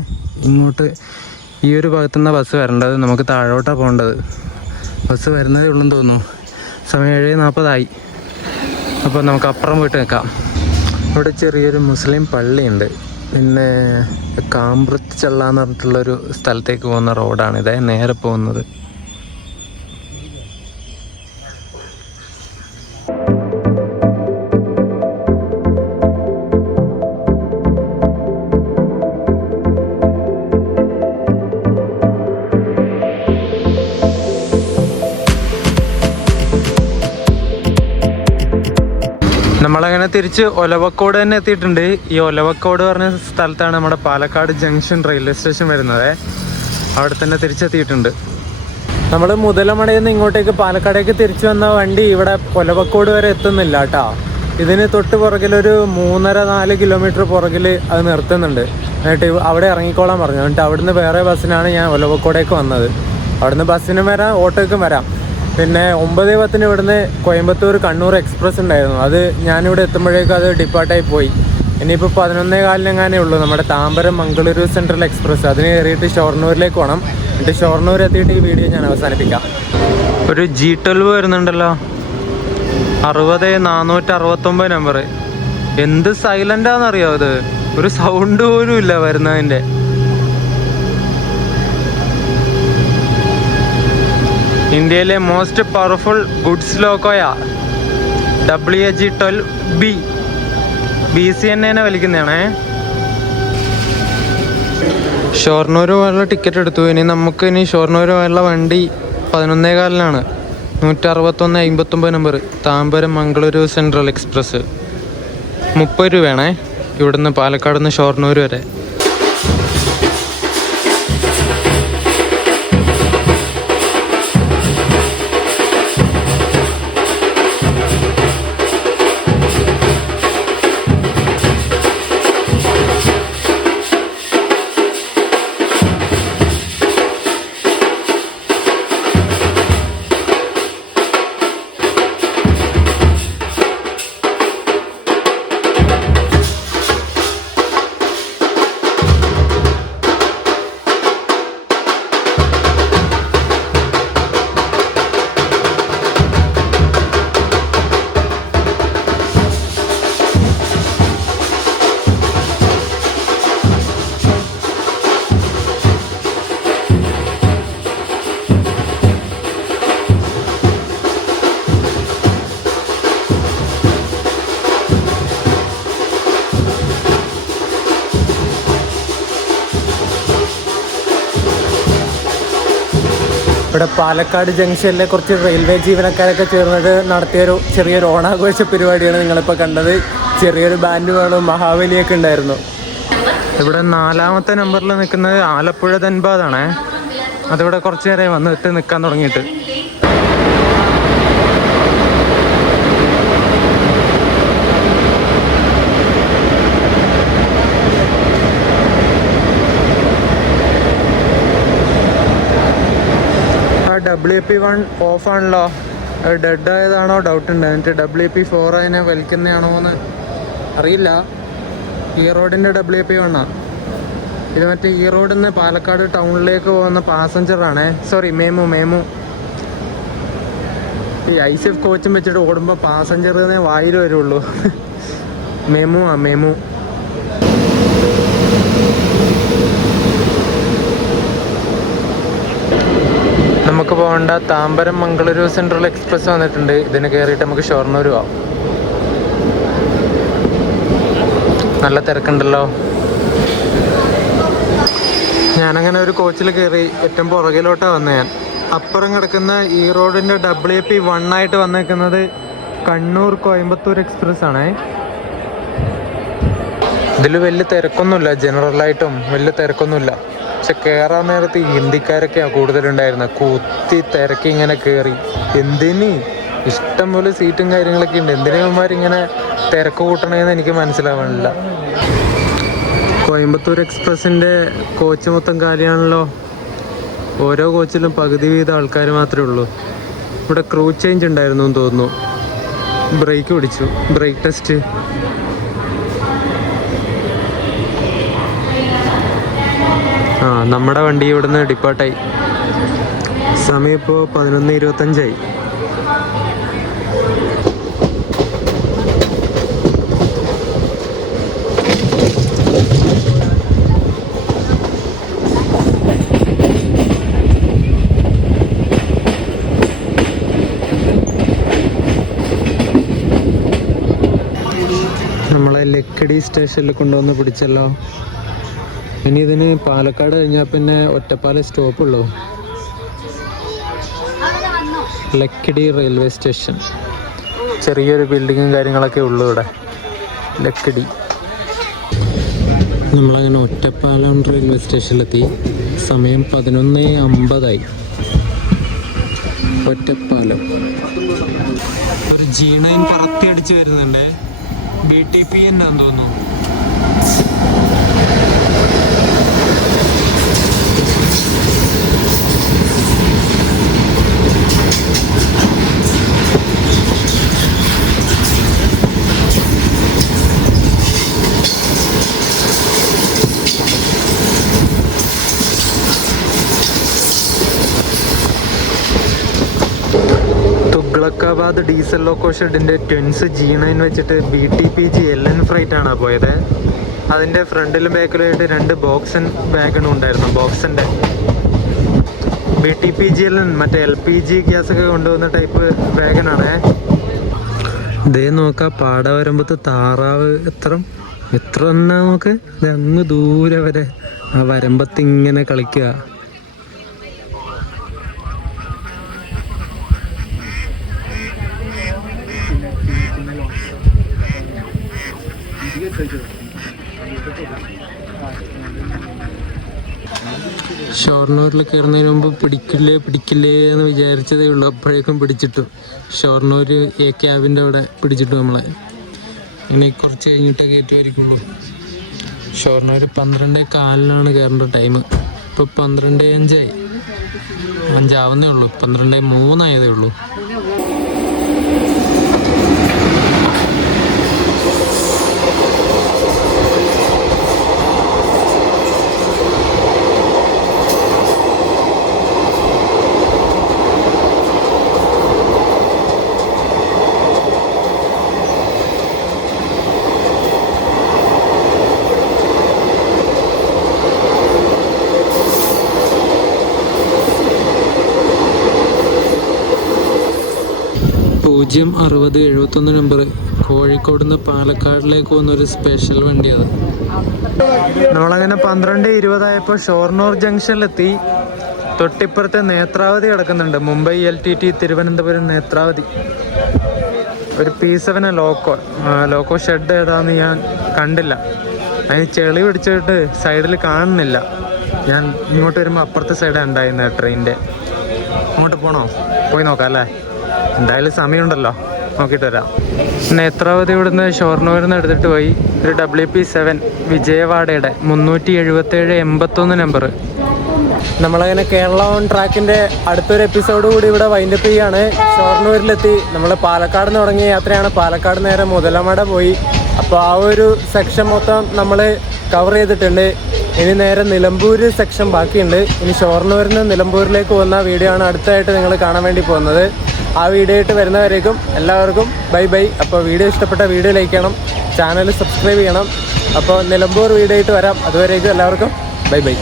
ഇങ്ങോട്ട് ഈ ഒരു ഭാഗത്തുനിന്ന് ബസ് വരേണ്ടത്. നമുക്ക് താഴോട്ടാണ് പോകേണ്ടത്. ബസ് വരുന്നതേ ഉള്ളെന്ന് തോന്നുന്നു. സമയം 7:40 അപ്പോൾ നമുക്ക് അപ്പുറം പോയിട്ട് നിൽക്കാം. ഇവിടെ ചെറിയൊരു മുസ്ലിം പള്ളിയുണ്ട്. പിന്നെ കാമ്പ്രത്ത് ചെള്ള എന്ന് പറഞ്ഞിട്ടുള്ളൊരു സ്ഥലത്തേക്ക് പോകുന്ന റോഡാണിത്, നേരെ പോകുന്നത്. നമ്മളങ്ങനെ തിരിച്ച് ഒലവക്കോട് തന്നെ എത്തിയിട്ടുണ്ട്. ഈ ഒലവക്കോട് പറഞ്ഞ സ്ഥലത്താണ് നമ്മുടെ പാലക്കാട് ജംഗ്ഷൻ റെയിൽവേ സ്റ്റേഷൻ വരുന്നത്. അവിടെ തന്നെ തിരിച്ചെത്തിയിട്ടുണ്ട്. നമ്മൾ മുതലമടയിൽ നിന്ന് ഇങ്ങോട്ടേക്ക് പാലക്കാടേക്ക് തിരിച്ചു വന്ന വണ്ടി ഇവിടെ ഒലവക്കോട് വരെ എത്തുന്നില്ല കേട്ടോ. ഇതിന് തൊട്ട് പുറകിലൊരു 3.5-4 കിലോമീറ്റർ പുറകിൽ അത് നിർത്തുന്നുണ്ട്. എന്നിട്ട് അവിടെ ഇറങ്ങിക്കോളാൻ പറഞ്ഞു. എന്നിട്ട് അവിടുന്ന് വേറെ ബസ്സിനാണ് ഞാൻ ഒലവക്കോടേക്ക് വന്നത്. അവിടുന്ന് ബസ്സിനും വരാം, ഓട്ടോയ്ക്കും വരാം. പിന്നെ 9:10 ഇവിടുന്ന് കോയമ്പത്തൂർ കണ്ണൂർ എക്സ്പ്രസ് ഉണ്ടായിരുന്നു. അത് ഞാനിവിടെ എത്തുമ്പോഴേക്കും അത് ഡിപ്പാർട്ടായി പോയി. ഇനിയിപ്പോൾ 11:15 ഉള്ളൂ നമ്മുടെ താമ്പരം മംഗളൂരു സെൻട്രൽ എക്സ്പ്രസ്. അതിന് കയറിയിട്ട് ഷൊർണൂരിലേക്ക് പോകണം. എന്നിട്ട് ഷൊർണൂർ എത്തിയിട്ട് ഈ വീഡിയോ ഞാൻ അവസാനിപ്പിക്കാം. ഒരു G12 വരുന്നുണ്ടല്ലോ, 60-469 നമ്പർ. എന്ത് സൈലൻ്റാണെന്നറിയോ, അത് ഒരു സൗണ്ട് പോലും ഇല്ല വരുന്നതിൻ്റെ. ഇന്ത്യയിലെ മോസ്റ്റ് പവർഫുൾ ഗുഡ്സ് ലോക്കോയ WH-12B BCNA വലിക്കുന്നതാണേ. ഷൊർണൂർ പോയുള്ള ടിക്കറ്റ് എടുത്തു. ഇനി ഷൊർണൂർ പോയുള്ള വണ്ടി 11:15 161-59 number Tambaram Mangaluru central express. 30 രൂപയാണേ ഇവിടുന്ന് പാലക്കാട് നിന്ന് ഷൊർണൂർ വരെ. ഇവിടെ പാലക്കാട് ജംഗ്ഷനിലെ കുറച്ച് റെയിൽവേ ജീവനക്കാരൊക്കെ ചേർന്നിട്ട് നടത്തിയൊരു ചെറിയൊരു ഓണാഘോഷ പരിപാടിയാണ് നിങ്ങളിപ്പോൾ കണ്ടത്. ചെറിയൊരു ബാൻഡ് വേണം, മഹാബലിയൊക്കെ ഉണ്ടായിരുന്നു. ഇവിടെ 4ാമത്തെ നമ്പറിൽ നിൽക്കുന്നത് ആലപ്പുഴ ധൻബാദാണേ. അതിവിടെ കുറച്ച് നേരം വന്നിട്ട് നിൽക്കാൻ തുടങ്ങിയിട്ട്. WP1 ഓഫാണല്ലോ. അത് ഡെഡ് ആയതാണോ ഡൗട്ട് ഉണ്ട്. എന്നിട്ട് WP4 അതിനെ വലിക്കുന്നതാണോ എന്ന് അറിയില്ല. ഈ റോഡിൻ്റെ WP1 ഇത് മറ്റേ ഈ റോഡിൽ നിന്ന് പാലക്കാട് ടൗണിലേക്ക് പോകുന്ന പാസഞ്ചറാണേ. സോറി, മേമു. ഈ ICF കോച്ചും വെച്ചിട്ട് ഓടുമ്പോൾ പാസഞ്ചറിനെ വായിൽ വരുള്ളൂ. മേമു. നമുക്ക് പോകേണ്ട താമ്പരം മംഗളൂരു സെൻട്രൽ എക്സ്പ്രസ് വന്നിട്ടുണ്ട്. ഇതിന് കയറിയിട്ട് നമുക്ക് ഷൊർണൂർ പോവാം. നല്ല തിരക്കുണ്ടല്ലോ. ഞാനങ്ങനെ ഒരു കോച്ചിൽ കയറി ഏറ്റവും പുറകിലോട്ടാണ് വന്നത്. ഞാൻ അപ്പുറം കിടക്കുന്ന ഈ റോഡിൻ്റെ WP1 ആയിട്ട് വന്നേക്കുന്നത് കണ്ണൂർ കോയമ്പത്തൂർ എക്സ്പ്രസ് ആണേ. ഇതിൽ വലിയ തിരക്കൊന്നുമില്ല, ജനറലായിട്ടും വലിയ തിരക്കൊന്നുമില്ല. പക്ഷെ കയറാൻ നേരത്ത് ഹിന്ദിക്കാരൊക്കെയാണ് കൂടുതലുണ്ടായിരുന്നത്. കുത്തി തിരക്കി ഇങ്ങനെ കയറി. എന്തിന് ഇഷ്ടം പോലെ സീറ്റും കാര്യങ്ങളൊക്കെ ഉണ്ട്. എന്തിനവന്മാരിങ്ങനെ തിരക്ക് കൂട്ടണമെന്ന് എനിക്ക് മനസ്സിലാവണില്ല. കോയമ്പത്തൂർ എക്സ്പ്രസിൻ്റെ കോച്ച് മൊത്തം കാലിയാണല്ലോ. ഓരോ കോച്ചിലും പകുതി വീതം ആൾക്കാർ മാത്രമേ ഉള്ളൂ. ഇവിടെ ക്രൂ ചേഞ്ച് ഉണ്ടായിരുന്നു എന്ന് തോന്നുന്നു. ബ്രേക്ക് പിടിച്ചു, ബ്രേക്ക് ടെസ്റ്റ്. നമ്മുടെ വണ്ടി ഇവിടുന്ന് ഡിപ്പാർട്ടായി. സമയം ഇപ്പോൾ 11:25. നമ്മളെ ലക്കിടി സ്റ്റേഷനിൽ കൊണ്ടുവന്ന് പിടിച്ചല്ലോ. ഇനി ഇതിന് പാലക്കാട് കഴിഞ്ഞാൽ പിന്നെ ഒറ്റപ്പാലം സ്റ്റോപ്പുള്ളൂ. Lakkidi railway station. ചെറിയൊരു ബിൽഡിങ്ങും കാര്യങ്ങളൊക്കെ ഉള്ളൂ ഇവിടെ. ലക്കിടി. നമ്മളങ്ങനെ ഒറ്റപ്പാലം റെയിൽവേ സ്റ്റേഷനിലെത്തി. സമയം 11:50. ഒറ്റപ്പാലം. ഒരു G9 പറത്തി അടിച്ച് വരുന്നുണ്ട്. BTP എന്താന്ന് തോന്നുന്നു. തുഗ്ലക്കാബാദ് ഡീസൽ ലോക്കോ ഷെഡിൻ്റെ ട്വിൻസ് G9 വെച്ചിട്ട് BTPG LN ഫ്രൈറ്റ് ആണ് പോയത്. അതിൻ്റെ ഫ്രണ്ടിലും ബാക്കിലുമായിട്ട് 2 ബോക്സൻ വാഗണും ഉണ്ടായിരുന്നു. ബോക്സിൻ്റെ BTPGL മറ്റേ LPG ഗ്യാസൊക്കെ കൊണ്ടുപോകുന്ന ടൈപ്പ് വാഗനാണേ. ഇതേ നോക്കാം, പാടവരമ്പത്ത് താറാവ് എത്ര എന്നാ നോക്ക്, ഇത് അങ്ങ് ദൂരെ വരെ ആ വരമ്പത്ത് ഇങ്ങനെ കളിക്കുക. ഷൊർണൂരിൽ കയറുന്നതിന് മുമ്പ് പിടിക്കില്ലേ എന്ന് വിചാരിച്ചതേ ഉള്ളൂ, അപ്പോഴേക്കും പിടിച്ചിട്ടു. ഷൊർണൂർ ക്യാബിൻ്റെ അവിടെ പിടിച്ചിട്ടു നമ്മളെ. ഇനി കുറച്ച് കഴിഞ്ഞിട്ടേ കയറ്റുമായിരിക്കുള്ളൂ. ഷൊർണൂർ 12:15 കയറേണ്ട ടൈം. ഇപ്പോൾ 12:05 5 ഉള്ളൂ, 12:03 ആയതേ ഉള്ളൂ. പൂജ്യം 6071 നമ്പർ, കോഴിക്കോട് നിന്ന് പാലക്കാടിലേക്ക് പോകുന്നൊരു സ്പെഷ്യൽ വണ്ടിയാണ്. നമ്മളങ്ങനെ 12:20 ഷൊർണൂർ ജംഗ്ഷനിലെത്തി. തൊട്ടിപ്പുറത്തെ നേത്രാവതി കിടക്കുന്നുണ്ട്, മുംബൈ LTT തിരുവനന്തപുരം നേത്രാവതി. ഒരു P7 ലോക്കോ ഷെഡ് ഏതാന്ന് ഞാൻ കണ്ടില്ല, അതിന് ചെളി പിടിച്ചിട്ട് സൈഡിൽ കാണുന്നില്ല. ഞാൻ ഇങ്ങോട്ട് വരുമ്പോൾ അപ്പുറത്തെ സൈഡാണ് ഉണ്ടായിരുന്നത് ട്രെയിനിൻ്റെ. അങ്ങോട്ട് പോകണോ? പോയി നോക്കാം അല്ലേ, എന്തായാലും സമയമുണ്ടല്ലോ, നോക്കിയിട്ട് വരാം. നേത്രാവതി ഇവിടുന്ന് ഷൊർണൂരിൽ നിന്ന് എടുത്തിട്ട് പോയി ഒരു WP7 വിജയവാഡയുടെ 377-81 നമ്പർ. നമ്മളങ്ങനെ കേരള ഓൺ ട്രാക്കിൻ്റെ അടുത്തൊരു എപ്പിസോഡ് കൂടി ഇവിടെ വൈൻഡപ്പ് ചെയ്യുകയാണ്. ഷൊർണൂരിലെത്തി. നമ്മൾ പാലക്കാട് നിന്ന് തുടങ്ങിയ യാത്രയാണ്. പാലക്കാട് നേരെ മുതലമട പോയി. അപ്പോൾ ആ ഒരു സെക്ഷൻ മൊത്തം നമ്മൾ കവർ ചെയ്തിട്ടുണ്ട്. ഇനി നേരെ നിലമ്പൂർ സെക്ഷൻ ബാക്കിയുണ്ട്. ഇനി ഷൊർണൂരിൽ നിന്ന് നിലമ്പൂരിലേക്ക് പോകുന്ന വീഡിയോ ആണ് അടുത്തായിട്ട് നിങ്ങൾ കാണാൻ വേണ്ടി പോകുന്നത്. ആ വീഡിയോ ആയിട്ട് വരുന്നവരേക്കും എല്ലാവർക്കും ബൈ. അപ്പോൾ വീഡിയോ ഇഷ്ടപ്പെട്ട വീഡിയോ ലൈക്ക് ചെയ്യണം, ചാനൽ സബ്സ്ക്രൈബ് ചെയ്യണം. അപ്പോൾ നിലമ്പൂർ വീഡിയോ ആയിട്ട് വരാം. അതുവരേക്കും എല്ലാവർക്കും ബൈ.